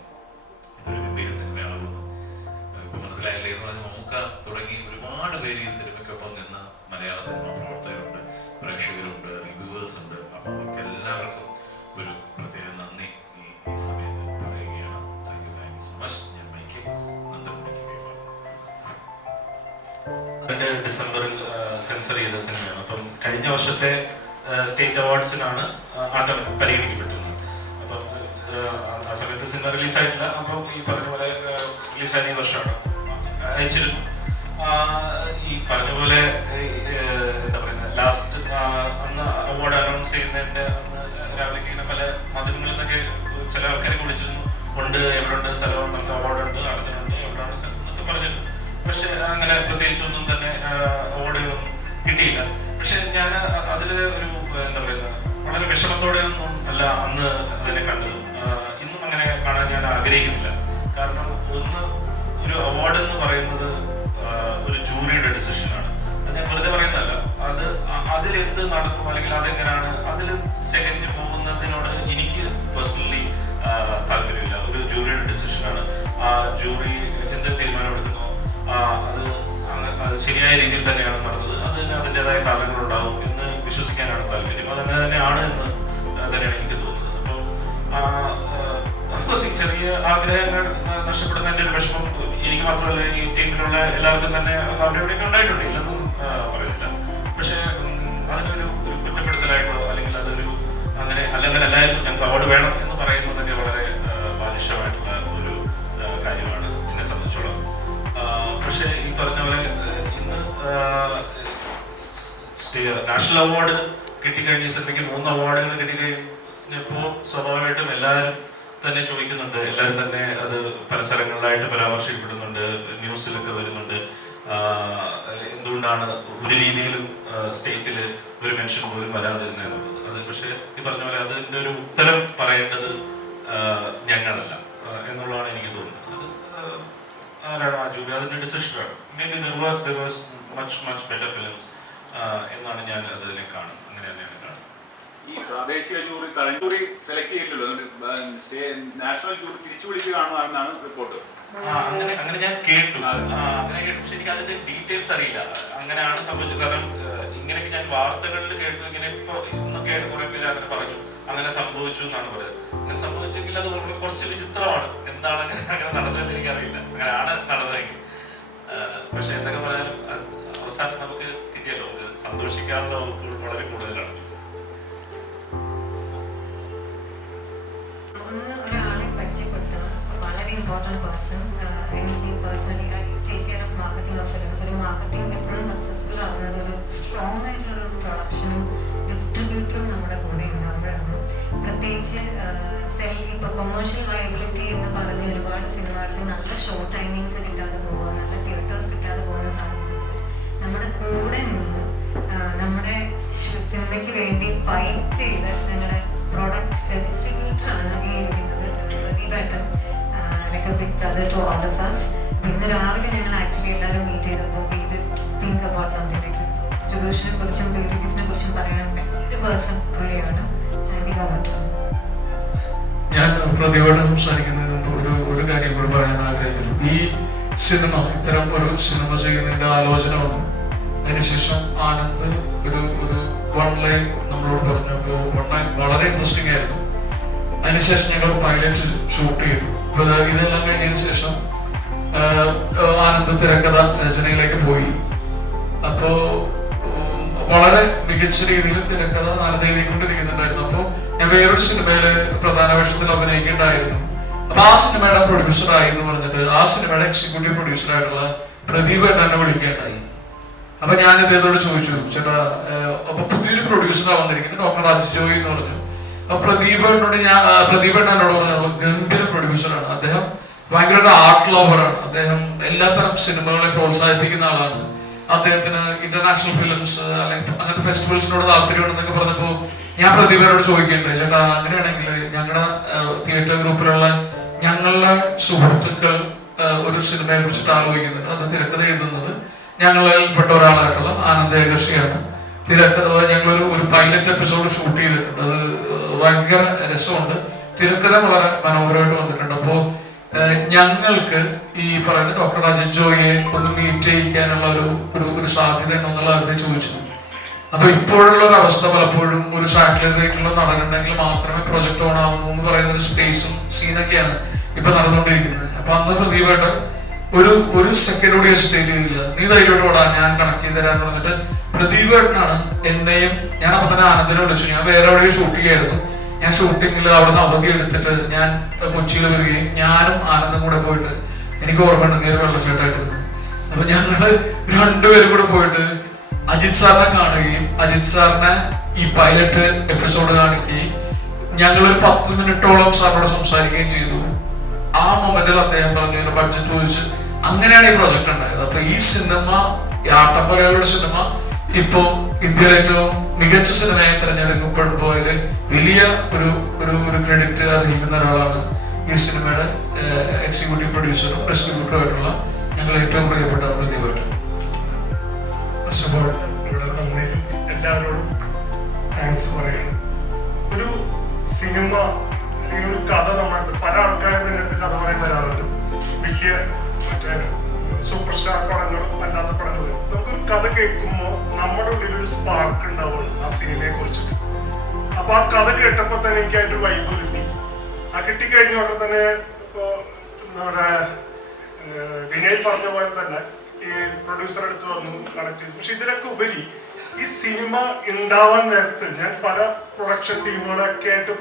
ഇതൊരു ഗംഭീര സിനിമയാകുന്നു, ഇപ്പം മനസ്സിലായില്ലേ എന്ന് പറഞ്ഞ് മമ്മൂക്ക തുടങ്ങി ഒരുപാട് പേര് ഈ സിനിമയ്ക്കൊപ്പം നിന്ന് മലയാള സിനിമ പ്രവർത്തകരുണ്ട്, പ്രേക്ഷകരുണ്ട്, റിവ്യൂവേഴ്സ് ഉണ്ട്. അപ്പോൾ അവർക്ക് എല്ലാവർക്കും ഒരു പ്രത്യേക നന്ദി ഈ സമയത്ത് പറയുകയാണ്. Thank you so much. ഞാൻ മൈക്ക് നന്ദനക്ക് ഡിസംബറിൽ സെൻസർ ചെയ്ത സിനിമയാണ്. അപ്പം കഴിഞ്ഞ വർഷത്തെ സ്റ്റേറ്റ് അവാർഡ്സിനാണ് ആട്ടം പരിഗണിക്കപ്പെട്ടിരുന്നത്. അപ്പം ആ സമയത്ത് സിനിമ റിലീസായിട്ടില്ല. അപ്പം ഈ പറഞ്ഞ പോലെ റിലീസായ ഈ വർഷമാണ് അയച്ചിരുന്നു. ഈ പറഞ്ഞ പോലെ എന്താ പറയുക, ലാസ്റ്റ് അന്ന് അവാർഡ് അനൗൺസ് ചെയ്യുന്നതിൻ്റെ അന്ന് രാവിലെ ഇങ്ങനെ പല മാധ്യമങ്ങളിൽ നിന്നൊക്കെ ചില ആൾക്കാരെ വിളിച്ചിരുന്നു. ഉണ്ട്, എവിടെയുണ്ട് സ്ഥലം, നമുക്ക് അവാർഡുണ്ട്, അടുത്തുണ്ട്, എവിടെയാണ് സ്ഥലം എന്നൊക്കെ പറഞ്ഞിട്ടുണ്ട്. പക്ഷെ അങ്ങനെ പ്രത്യേകിച്ചൊന്നും തന്നെ അവാർഡുകളൊന്നും കിട്ടിയില്ല. പക്ഷെ ഞാൻ അതിൽ ഒരു എന്താ പറയുക, വളരെ വിഷമത്തോടെ ഒന്നും അല്ല അന്ന് അതിനെ കണ്ടത്. ഇന്നും അങ്ങനെ കാണാൻ ഞാൻ ആഗ്രഹിക്കുന്നില്ല. കാരണം ഒരു അവാർഡ് എന്ന് പറയുന്നത് ഒരു ജൂറിയുടെ ഡിസിഷനാണ്. അത് ഞാൻ വെറുതെ പറയുന്നതല്ല. അതിലെന്ത് നടന്നു അല്ലെങ്കിൽ അതെങ്ങനെയാണ് അതിൽ സെക്കൻഡ് പോകുന്നതിനോട് എനിക്ക് പേഴ്സണലി താല്പര്യമില്ല. ഒരു ജൂറിയുടെ ഡിസിഷനാണ്. ആ ജൂറി എന്ത് തീരുമാനം എടുക്കുന്നോ അത് ശരിയായ രീതിയിൽ തന്നെയാണ് നടന്നത്. അതിന് അതിൻ്റെതായ കാരണങ്ങളുണ്ടാവും എന്ന് വിശ്വസിക്കാനാണ് താല്പര്യം. അതങ്ങനെ തന്നെയാണ് എന്ന് തന്നെയാണ് എനിക്ക് തോന്നുന്നത്. അപ്പോൾ അഫ്കോഴ്സ് ഈ ചെറിയ ആഗ്രഹങ്ങൾ നഷ്ടപ്പെടുന്നതിൻ്റെ ഒരു വിഷമം എനിക്ക് മാത്രമല്ല, ഈ ടീമിലുള്ള എല്ലാവർക്കും തന്നെ അവിടെയൊക്കെ ഉണ്ടായിട്ടുണ്ട്, ഇല്ലെന്നും പറയുന്നില്ല. പക്ഷെ അതിനൊരു കുറ്റപ്പെടുത്തലായിട്ടോ അല്ലെങ്കിൽ അതൊരു അങ്ങനെ അല്ലായിരുന്നു ഞങ്ങൾക്ക് അവാർഡ് വേണം എന്ന് പറയുന്നതൊക്കെ വളരെ ബാലിഷ്യമായിട്ടുള്ള ഒരു കാര്യമാണ് എന്നെ സംബന്ധിച്ചോളം. പക്ഷേ ഈ പറഞ്ഞ പോലെ ഇന്ന് നാഷണൽ അവാർഡ് കിട്ടിക്കഴിഞ്ഞിട്ടുണ്ടെങ്കിൽ 3 അവാർഡുകൾ കിട്ടിക്കഴിഞ്ഞപ്പോൾ സ്വാഭാവികമായിട്ടും എല്ലാവരും തന്നെ ചോദിക്കുന്നുണ്ട്. എല്ലാവരും തന്നെ അത് പല സ്ഥലങ്ങളിലായിട്ട് പരാമർശിക്കപ്പെടുന്നുണ്ട്, ന്യൂസിലൊക്കെ വരുന്നുണ്ട്. എന്തുകൊണ്ടാണ് ഒരു രീതിയിലും സ്റ്റേറ്റിൽ ഒരു മെൻഷൻ പോലും വരാതിരുന്നത്? അത് പക്ഷേ ഈ പറഞ്ഞ പോലെ അതിൻ്റെ ഒരു ഉത്തരം പറയേണ്ടത് ഞങ്ങളല്ല എന്നുള്ളതാണ് എനിക്ക് തോന്നുന്നത്. ആരാണ് ആ ജൂറി, അതിൻ്റെ ഡിസിഷനാണ്. Maybe there was much better films എന്നാണ് ഞാൻ അതിനെ കാണുന്നത്. അങ്ങനെ തന്നെയാണ് കാണുന്നത്. ഈ പ്രാദേശിക ജൂറി ജൂറി സെലക്ട് ചെയ്യില്ലല്ലോ, നാഷണൽ ജൂറി തിരിച്ചു വിളിക്കുകയാണെന്നാണ് റിപ്പോർട്ട്. അങ്ങനെ ഞാൻ കേട്ടു. പക്ഷെ എനിക്ക് അതിന്റെ ഡീറ്റെയിൽസ് അറിയില്ല. അങ്ങനെയാണ് സംഭവിച്ചത്. കാരണം ഇങ്ങനെയൊക്കെ ഞാൻ വാർത്തകളിൽ കേട്ടു. ഇങ്ങനെ ഇന്നൊക്കെ ആയിട്ട് കുറെ പേര് അങ്ങനെ പറഞ്ഞു, അങ്ങനെ സംഭവിച്ചു എന്നാണ് പറയുന്നത്. അങ്ങനെ സംഭവിച്ചെങ്കിൽ അത് കുറച്ച് വിചിത്രമാണ്. എന്താണ് അങ്ങനെ നടന്നതെന്ന് എനിക്കറിയില്ല. അങ്ങനെയാണ് നടന്നതെങ്കിൽ. പക്ഷെ എന്തൊക്കെ പറയാനും അവസാനം നമുക്ക് കിട്ടിയല്ലോ, നമുക്ക് സന്തോഷിക്കാനുള്ള വകുപ്പുകൾ വളരെ കൂടുതലാണ്. ഒരാളെ പരിചയപ്പെടുത്തണം. വളരെ ഇമ്പോർട്ടൻറ്റ് പേഴ്സൺ. എനിക്ക് personally I take care of marketing of films. ഒരു മാർക്കറ്റിംഗ് എപ്പോഴും സക്സസ്ഫുൾ ആവുന്നത് ഒരു സ്ട്രോങ് ആയിട്ടുള്ളൊരു പ്രൊഡക്ഷനും ഡിസ്ട്രിബ്യൂട്ടറും നമ്മുടെ കൂടെ ഉണ്ടാകുമ്പോഴാണ്. പ്രത്യേകിച്ച് ഇപ്പോൾ കൊമേഴ്ഷ്യൽ വയബിലിറ്റി എന്ന് പറഞ്ഞ് ഒരുപാട് സിനിമകൾക്ക് നല്ല ഷോ ടൈമിങ്സ് കിട്ടാതെ പോകുക, നല്ല തിയേറ്റേഴ്സ് കിട്ടാതെ പോകുന്ന സാഹചര്യത്തിൽ നമ്മുടെ കൂടെ നിന്ന് നമ്മുടെ സിനിമയ്ക്ക് വേണ്ടി ഫൈറ്റ് ചെയ്ത് ഞങ്ങളുടെ പ്രോഡക്റ്റ് ഡിസ്ട്രിബ്യൂട്ടറാണ് ഈ ഇരിക്കുന്നത്, പ്രതിഭട്ടൻ, like a big brother to all of us. ഇന്ന് രാവിലെ ഞങ്ങൾ ആക്ച്വലി എല്ലാവരും മീറ്റ് ചെയ്തപ്പോൾ we did think about something like this. ഡിസ്ട്രിബ്യൂഷനെ കുറിച്ചും റിലീസിനെ കുറിച്ചും പറയാൻ ബെസ്റ്റ് പേഴ്സൺ പുള്ളിയാണ്. ഞാൻ പ്രതിഭയോട് സംസാരിക്കുന്നതിന് മുമ്പ് ഒരു കാര്യം കൂടി പറയാൻ ആഗ്രഹിക്കുന്നു. ഈ സിനിമ ഇത്തരം ഒരു സിനിമ ചെയ്യുന്നതിൻ്റെ ആലോചന വന്നു. അതിനുശേഷം ആനന്ദ് ഒരു 1 ലൈൻ നമ്മളോട് പറഞ്ഞപ്പോൾ 1 ലൈൻ വളരെ ഇൻട്രസ്റ്റിംഗ് ആയിരുന്നു. അതിനുശേഷം ഞങ്ങൾ പൈലറ്റ് ഷൂട്ട് ചെയ്തു. അപ്പോൾ ഇതെല്ലാം കഴിഞ്ഞതിന് ശേഷം ആനന്ദ് തിരക്കഥ രചനയിലേക്ക് പോയി. അപ്പോൾ വളരെ മികച്ച രീതിയിൽ തിരക്കഥ ആനന്ദ് എഴുതിക്കൊണ്ടിരിക്കുന്നുണ്ടായിരുന്നു. അപ്പോൾ ഞാൻ വേറൊരു സിനിമയിൽ പ്രധാന വേഷത്തിൽ അഭിനയിക്കേണ്ടായിരുന്നു. അപ്പൊ ആ സിനിമയുടെ പ്രൊഡ്യൂസറായി എന്ന് പറഞ്ഞിട്ട് ആ സിനിമയുടെ എക്സിക്യൂട്ടീവ് പ്രൊഡ്യൂസറായിട്ടുള്ള പ്രദീപ് എന്നെ വിളിക്കേണ്ടായി. അപ്പൊ ഞാൻ ഇദ്ദേഹത്തോട് ചോദിച്ചു, ചേട്ടാ അപ്പൊ പുതിയൊരു പ്രൊഡ്യൂസറാണ് വന്നിരിക്കുന്നത്, ഡോക്ടർ അജിജോയ് എന്ന് പറഞ്ഞു. അപ്പൊ പ്രദീപ് എന്നോട് പറഞ്ഞു ഗംഭീര പ്രൊഡ്യൂസറാണ് അദ്ദേഹം, ഭയങ്കര ഒരു ആർട്ട് ലവറാണ് അദ്ദേഹം, എല്ലാത്തരം സിനിമകളെ പ്രോത്സാഹിപ്പിക്കുന്ന ആളാണ്, അദ്ദേഹത്തിന് ഇന്റർനാഷണൽ ഫിലിംസ് അല്ലെങ്കിൽ അങ്ങനത്തെ ഫെസ്റ്റിവൽസിനോട് താല്പര്യമുണ്ടെന്നൊക്കെ പറഞ്ഞപ്പോൾ ഞാൻ പ്രദീപനോട് ചോദിക്കേണ്ടത്, ചേട്ടാ അങ്ങനെയാണെങ്കിൽ ഞങ്ങളുടെ തിയേറ്റർ ഗ്രൂപ്പിലുള്ള ഞങ്ങളുടെ സുഹൃത്തുക്കൾ ഒരു സിനിമയെ കുറിച്ചിട്ട് ആലോചിക്കുന്നുണ്ട്. അത് തിരക്കഥ എഴുതുന്നത് ഞങ്ങളിൽപ്പെട്ട ഒരാളായിട്ടുള്ള ആനന്ദ് ഏകർഷിയാണ്. ഞങ്ങളൊരു പൈലറ്റ് എപ്പിസോഡ് ഷൂട്ട് ചെയ്തിട്ടുണ്ട്. അത് ഭയങ്കര രസമുണ്ട്. തിരക്കഥ വളരെ മനോഹരമായിട്ട് വന്നിട്ടുണ്ട്. അപ്പോൾ ഞങ്ങൾക്ക് ഈ പറയുന്ന ഡോക്ടർ അജിത് ജോയിയെ ഒന്ന് മീറ്റ് ചെയ്യിക്കാനുള്ള ഒരു സാധ്യത എന്നുള്ള കാര്യത്തെ ചോദിച്ചു. അപ്പൊ ഇപ്പോഴുള്ള ഒരു അവസ്ഥ പലപ്പോഴും ഒരു സാറ്റലൈറ്റ് ആയിട്ടുള്ള നടനുണ്ടെങ്കിൽ മാത്രമേ പ്രൊജക്ട് ഓൺ ആവുന്നു എന്ന് പറയുന്ന ഒരു സ്പേസും സീനൊക്കെയാണ് ഇപ്പൊ നടന്നുകൊണ്ടിരിക്കുന്നത്. അപ്പൊ അന്ന് പ്രദീപേട്ടൻ ഒരു സെക്കൻഡ് കൂടി ഹെസിറ്റേറ്റ് ചെയ്തില്ല, നീ ധൈര്യമായിട്ട് ഓടാ ഞാൻ കണക്ട് ചെയ്ത് തരാന്ന് പറഞ്ഞിട്ട് പ്രദീപേട്ടനാണ് എന്നെയും, ഞാൻ അപ്പൊ തന്നെ ആനന്ദിനെ വിളിച്ചു. ഞാൻ വേറെ എവിടെയും ഷൂട്ട് ചെയ്യായിരുന്നു. ഞാൻ ഷൂട്ടിങ്ങിൽ അവിടെ നിന്ന് അവധി എടുത്തിട്ട് ഞാൻ കൊച്ചിയിൽ വരികയും ഞാനും ആനന്ദും കൂടെ പോയിട്ട്, എനിക്ക് ഓർമ്മയുണ്ട് നേരെ വെള്ളഷർട്ടായിട്ടിരുന്നു. അപ്പൊ ഞങ്ങള് രണ്ടുപേരും കൂടെ പോയിട്ട് അജിത് സാറിനെ കാണുകയും അജിത് സാറിനെ ഈ പൈലറ്റ് എപ്പിസോഡ് കാണിക്കുകയും ഞങ്ങളൊരു 10 മിനിറ്റോളം സാറിനോട് സംസാരിക്കുകയും ചെയ്തു. മൊമെന്റിൽ അദ്ദേഹം പറഞ്ഞു ബഡ്ജറ്റ് ചോദിച്ച് അങ്ങനെയാണ് ഈ പ്രൊജക്ട് ഉണ്ടായത്. അപ്പൊ ഈ സിനിമ, ഈ ആട്ടംപറയുള്ള സിനിമ ഇപ്പോ ഇന്ത്യയിലെ ഏറ്റവും മികച്ച സിനിമയായി തിരഞ്ഞെടുക്കപ്പെടുമ്പോൾ അതില് വലിയ ഒരു ക്രെഡിറ്റ് അർഹിക്കുന്ന ഒരാളാണ് ഈ സിനിമയുടെ എക്സിക്യൂട്ടീവ് പ്രൊഡ്യൂസറും ഡിസ്ട്രിബ്യൂട്ടറും ആയിട്ടുള്ള ഞങ്ങൾ ഏറ്റവും പ്രിയപ്പെട്ട പ്രതിഭയായിട്ട്. ഫസ്റ്റ് ഓഫ് ഓൾ ഇവിടെ വന്നതിലും എല്ലാവരോടും താങ്ക്സ് പറയാണ്. ഒരു സിനിമ അല്ലെങ്കിൽ ഒരു കഥ നമ്മുടെ അടുത്ത് പല ആൾക്കാരും തന്നെ അടുത്ത് കഥ പറയാൻ വരാറുണ്ട്. വലിയ മറ്റേ സൂപ്പർ സ്റ്റാർ പടങ്ങളും അല്ലാത്ത പടങ്ങളും നമുക്കൊരു കഥ കേൾക്കുമ്പോൾ നമ്മുടെ ഉള്ളിലൊരു സ്പാർക്ക് ഉണ്ടാവുകയാണ് ആ സിനിമയെ കുറിച്ചിട്ട്. അപ്പൊ ആ കഥ കേട്ടപ്പോൾ തന്നെ എനിക്ക് അതിൻ്റെ വൈബ് കിട്ടി. ആ കിട്ടിക്കഴിഞ്ഞ ഉടനെ തന്നെ ഇപ്പോൾ നമ്മുടെ വിനയ് പറഞ്ഞ പോലെ തന്നെ ഈ പ്രൊഡ്യൂസർ അടുത്ത് വന്നു കണക്ട് ചെയ്തു. പക്ഷെ ഇതിലൊക്കെ ഉപരി ഈ സിനിമ ഉണ്ടാവാൻ നേരത്ത് ഞാൻ പല പ്രൊഡക്ഷൻ ടീമുകളൊക്കെ ആയിട്ട്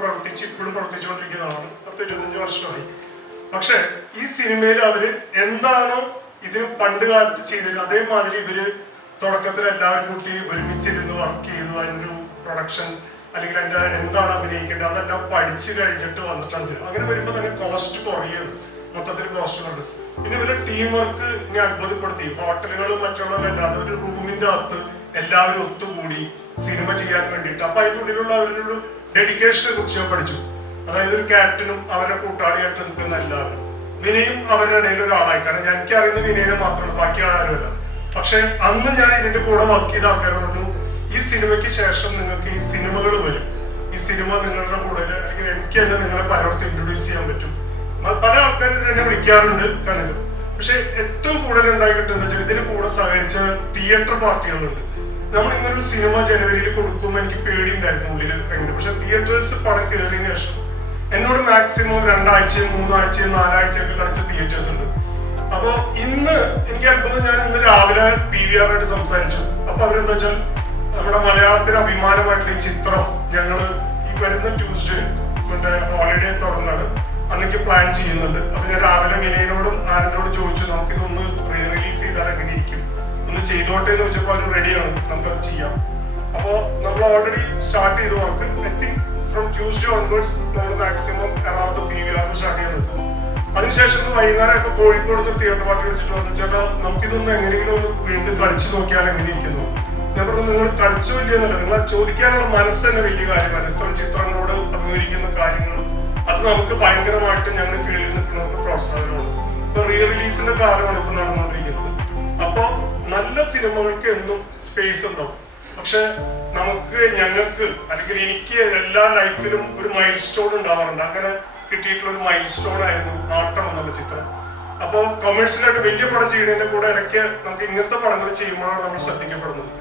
ഇപ്പോഴും പ്രവർത്തിച്ചുകൊണ്ടിരിക്കുന്നതാണ്. 25 വർഷമായി. പക്ഷെ ഈ സിനിമയിൽ അവര് എന്താണോ ഇതിന് പണ്ട് കാലത്ത് ചെയ്തത് അതേമാതിരി ഇവര് തുടക്കത്തിൽ എല്ലാവരും കൂട്ടി ഒരുമിച്ചിരുന്ന് വർക്ക് ചെയ്തു. അതിൻ്റെ ഒരു പ്രൊഡക്ഷൻ അല്ലെങ്കിൽ അതിൻ്റെ എന്താണ് അഭിനയിക്കേണ്ടത് അതെല്ലാം പഠിച്ചു കഴിഞ്ഞിട്ട് വന്നിട്ടാണ് സിനിമ. അങ്ങനെ വരുമ്പോൾ തന്നെ കോസ്റ്റ് കുറയാണ്, മൊത്തത്തിൽ കോസ്റ്റ് കുറഞ്ഞത്. പിന്നെ ഇവരുടെ ടീം വർക്ക് ഇനി അത്ഭുതപ്പെടുത്തി. ഹോട്ടലുകളും മറ്റുള്ളവരല്ലാതെ ഒരു റൂമിന്റെ അകത്ത് എല്ലാവരും ഒത്തുകൂടി സിനിമ ചെയ്യാൻ വേണ്ടിയിട്ട്. അപ്പൊ അതിൻ്റെ ഉള്ളിലുള്ള അവരുടെ ഒരു ഡെഡിക്കേഷനെ കുറിച്ച് ഞാൻ പഠിച്ചു. അതായത് ഒരു ക്യാപ്റ്റനും അവരുടെ കൂട്ടാളിയായിട്ട് നിൽക്കുന്ന എല്ലാവരും. വിനയും അവരുടെ ഇടയിൽ ഒരാളായി. കാരണം എനിക്കറിയുന്ന വിനയനെ മാത്രമല്ല, ബാക്കി ആരുമല്ല. പക്ഷെ അന്ന് ഞാൻ ഇതിന്റെ കൂടെ വർക്ക് ചെയ്ത ആൾക്കാരോട് ഈ സിനിമയ്ക്ക് ശേഷം നിങ്ങൾക്ക് ഈ സിനിമകൾ വരും, ഈ സിനിമ നിങ്ങളുടെ കൂടെ അല്ലെങ്കിൽ എനിക്ക് തന്നെ നിങ്ങളെ പലയിടത്തും ഇൻട്രൊഡ്യൂസ് ചെയ്യാൻ പറ്റും. പല ആൾക്കാരും ഇതിനെ വിളിക്കാറുണ്ട് കണിത്. പക്ഷെ ഏറ്റവും കൂടുതൽ ഉണ്ടായിക്കിട്ടെന്ന് വെച്ചാൽ ഇതിന് കൂടെ സഹകരിച്ച തിയേറ്റർ പാർട്ടികളുണ്ട്. നമ്മൾ ഇങ്ങനൊരു സിനിമ ജനുവരിയിൽ കൊടുക്കുമ്പോൾ എനിക്ക് പേടിയുണ്ടായിരുന്നു ഉള്ളിൽ ഭയങ്കര. പക്ഷെ തിയേറ്റേഴ്സ് പടം കയറിയതിനു ശേഷം എന്നോട് മാക്സിമം 2 ആഴ്ചയും 3 ആഴ്ചയും 4 ആഴ്ചയൊക്കെ കളിച്ച തിയേറ്റേഴ്സ് ഉണ്ട്. അപ്പൊ ഇന്ന് എനിക്ക് അത്ഭുതം, ഞാൻ ഇന്ന് രാവിലെ PVR ആയിട്ട് സംസാരിച്ചു. അപ്പൊ അവരെന്താ വെച്ചാൽ നമ്മുടെ മലയാളത്തിന് അഭിമാനമായിട്ടുള്ള ഈ ചിത്രം ഞങ്ങള് ഈ വരുന്ന ട്യൂസ്ഡേ മറ്റേ ഹോളിഡേ തുടങ്ങാണ് അന്നെനിക്ക് പ്ലാൻ ചെയ്യുന്നുണ്ട്. അപ്പൊ ഞാൻ രാവിലെ വിനയനോടും ആനന്ദനോടും ചോദിച്ചു നമുക്കിതൊന്ന് റിലീസ് ചെയ്താൽ എങ്ങനെ ഇരിക്കും, ഒന്ന് ചെയ്തോട്ടെ എന്ന് ചോദിച്ചപ്പോൾ അവർ റെഡിയാണ്, നമുക്കത് ചെയ്യാം. അപ്പോൾ നമ്മൾ ഓൾറെഡി സ്റ്റാർട്ട് ചെയ്ത work I think from Tuesday onwards നമ്മൾ മാക്സിമം എറണാകുളത്ത് PVR സ്റ്റാർട്ട് ചെയ്യാൻ നിൽക്കും. അതിനുശേഷം വൈകുന്നേരം ഇപ്പൊ കോഴിക്കോട് തിയേറ്റർ പാർട്ടി വിളിച്ചിട്ട് പറഞ്ഞു, ചേട്ടാ നമുക്കിതൊന്ന് എങ്ങനെയെങ്കിലും ഒന്ന് വീണ്ടും കളിച്ചു നോക്കിയാൽ എങ്ങനെ ഇരിക്കുന്നു. ഞാൻ പറഞ്ഞു നിങ്ങൾ കളിച്ചു വലിയെന്നല്ല, നിങ്ങൾ ചോദിക്കാനുള്ള മനസ്സ് തന്നെ വലിയ കാര്യമാണ്. ഇത്തരം ചിത്രങ്ങളോട് അഭിമുഖീകരിക്കുന്ന കാര്യങ്ങൾ അത് നമുക്ക് ഭയങ്കരമായിട്ട് ഞങ്ങൾ ഫീൽഡിൽ നിൽക്കുന്നവർക്ക് പ്രോത്സാഹനമാണ്. ഇപ്പൊ റിലീസിന്റെ കാലമാണ് ഇപ്പൊ നടന്നുകൊണ്ടിരിക്കുന്നത്. അപ്പൊ നല്ല സിനിമകൾക്ക് എന്നും സ്പേസ് ഉണ്ടാവും. പക്ഷെ ഞങ്ങൾക്ക് അല്ലെങ്കിൽ എനിക്ക് എല്ലാ ലൈഫിലും ഒരു മൈൽ സ്റ്റോൺ ഉണ്ടാവാറുണ്ട്. അങ്ങനെ കിട്ടിയിട്ടുള്ള ഒരു മൈൽ സ്റ്റോൺ ആയിരുന്നു ആട്ടം എന്നുള്ള ചിത്രം. അപ്പോൾ കൊമേഴ്സ്യലായിട്ട് വലിയ പടം ചെയ്യുന്നതിന്റെ കൂടെ ഇടയ്ക്ക് നമുക്ക് ഇങ്ങനത്തെ പടങ്ങൾ ചെയ്യുമ്പോഴാണ് നമ്മൾ ശ്രദ്ധിക്കപ്പെടുന്നത്.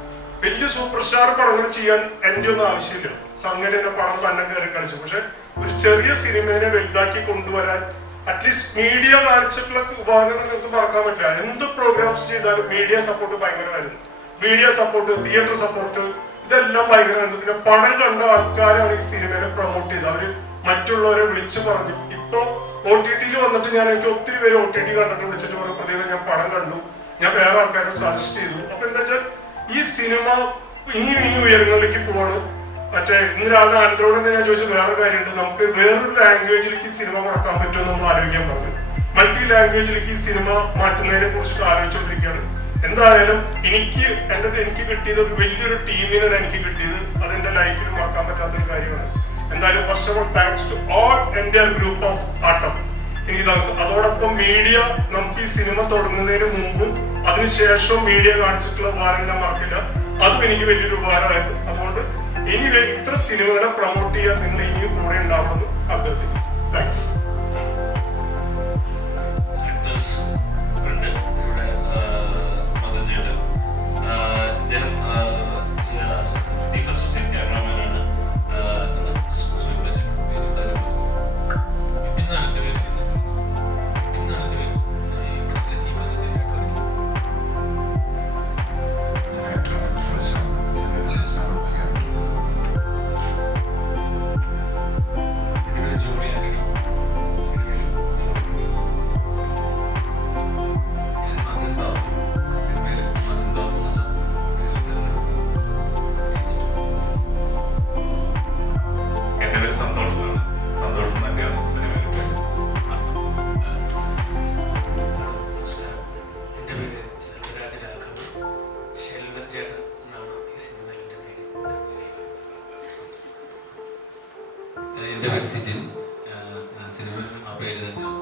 വലിയ സൂപ്പർ സ്റ്റാർ പടങ്ങൾ ചെയ്യാൻ എൻ്റെ ഒന്നും ആവശ്യമില്ല. അങ്ങനെ പടം തന്നെ കയറി കളിച്ചു. പക്ഷെ ഒരു ചെറിയ സിനിമയെ വലുതാക്കി കൊണ്ടുവരാൻ അറ്റ്ലീസ്റ്റ് മീഡിയ കാണിച്ചിട്ടുള്ള ഉപകരണങ്ങൾ നിങ്ങൾക്ക് മറക്കാൻ പറ്റില്ല. എന്ത് പ്രോഗ്രാംസ് ചെയ്താലും മീഡിയ സപ്പോർട്ട് ഭയങ്കരമായിരുന്നു. മീഡിയ സപ്പോർട്ട്, തിയേറ്റർ സപ്പോർട്ട്, ഇതെല്ലാം ഭയങ്കരമായിരുന്നു. പിന്നെ പടം കണ്ട ആൾക്കാരാണ് ഈ സിനിമയെ പ്രൊമോട്ട് ചെയ്തത്. അവര് മറ്റുള്ളവരെ വിളിച്ചു പറഞ്ഞു. ഇപ്പൊ OTT വന്നിട്ട് എനിക്ക് ഒത്തിരി പേര് OTT കണ്ടിട്ട് വിളിച്ചിട്ട് പറഞ്ഞു, പ്രതിഭ ഞാൻ പടം കണ്ടു, ഞാൻ വേറെ ആൾക്കാരോട് സജസ്റ്റ് ചെയ്തു. അപ്പൊ എന്താ വെച്ചാൽ ഈ സിനിമ ഇനിയും ഉയരങ്ങളിലേക്ക് പോവാണ്. മറ്റേ ഇന്ന് രാവിലെ ആൻഡ്രോയിഡ് തന്നെ ഞാൻ ചോദിച്ച വേറെ കാര്യമുണ്ട്, നമുക്ക് വേറൊരു ലാംഗ്വേജിലേക്ക് ഈ സിനിമ കൊടുക്കാൻ പറ്റുമോ നമ്മൾ ആലോചിക്കാൻ പറഞ്ഞു. മൾട്ടി ലാംഗ്വേജിലേക്ക് ഈ സിനിമ മാറ്റുന്നതിനെ കുറിച്ചിട്ട് ആലോചിച്ചുകൊണ്ടിരിക്കുകയാണ്. എന്തായാലും എനിക്ക് കിട്ടിയത് ഒരു വലിയൊരു ടീമിനാണ് എനിക്ക് കിട്ടിയത്. അതെന്റെ ലൈഫിൽ മറക്കാൻ പറ്റാത്തൊരു കാര്യമാണ്. എന്തായാലും first of all thanks to all entire group of Aattam. എനിക്ക് അതോടൊപ്പം മീഡിയ നമുക്ക് ഈ സിനിമ തുടങ്ങുന്നതിന് മുമ്പും അതിനുശേഷവും മീഡിയ കാണിച്ചിട്ടുള്ള ഉപകാരം ഞാൻ മറക്കില്ല. അതും എനിക്ക് വലിയൊരു ഉപകാരമായിരുന്നു. അതുകൊണ്ട് ഇനി ഇത്ര സിനിമകളെ പ്രൊമോട്ട് ചെയ്യാൻ നിങ്ങൾ ഇനിയും കൂടെ ഉണ്ടാവണമെന്ന് അഭ്യർത്ഥിക്കുന്നു. താങ്ക്സ്. എൻ്റെ പേര് സിജിൻ. സിനിമയിലും ആ പേര് തന്നെയാണ്.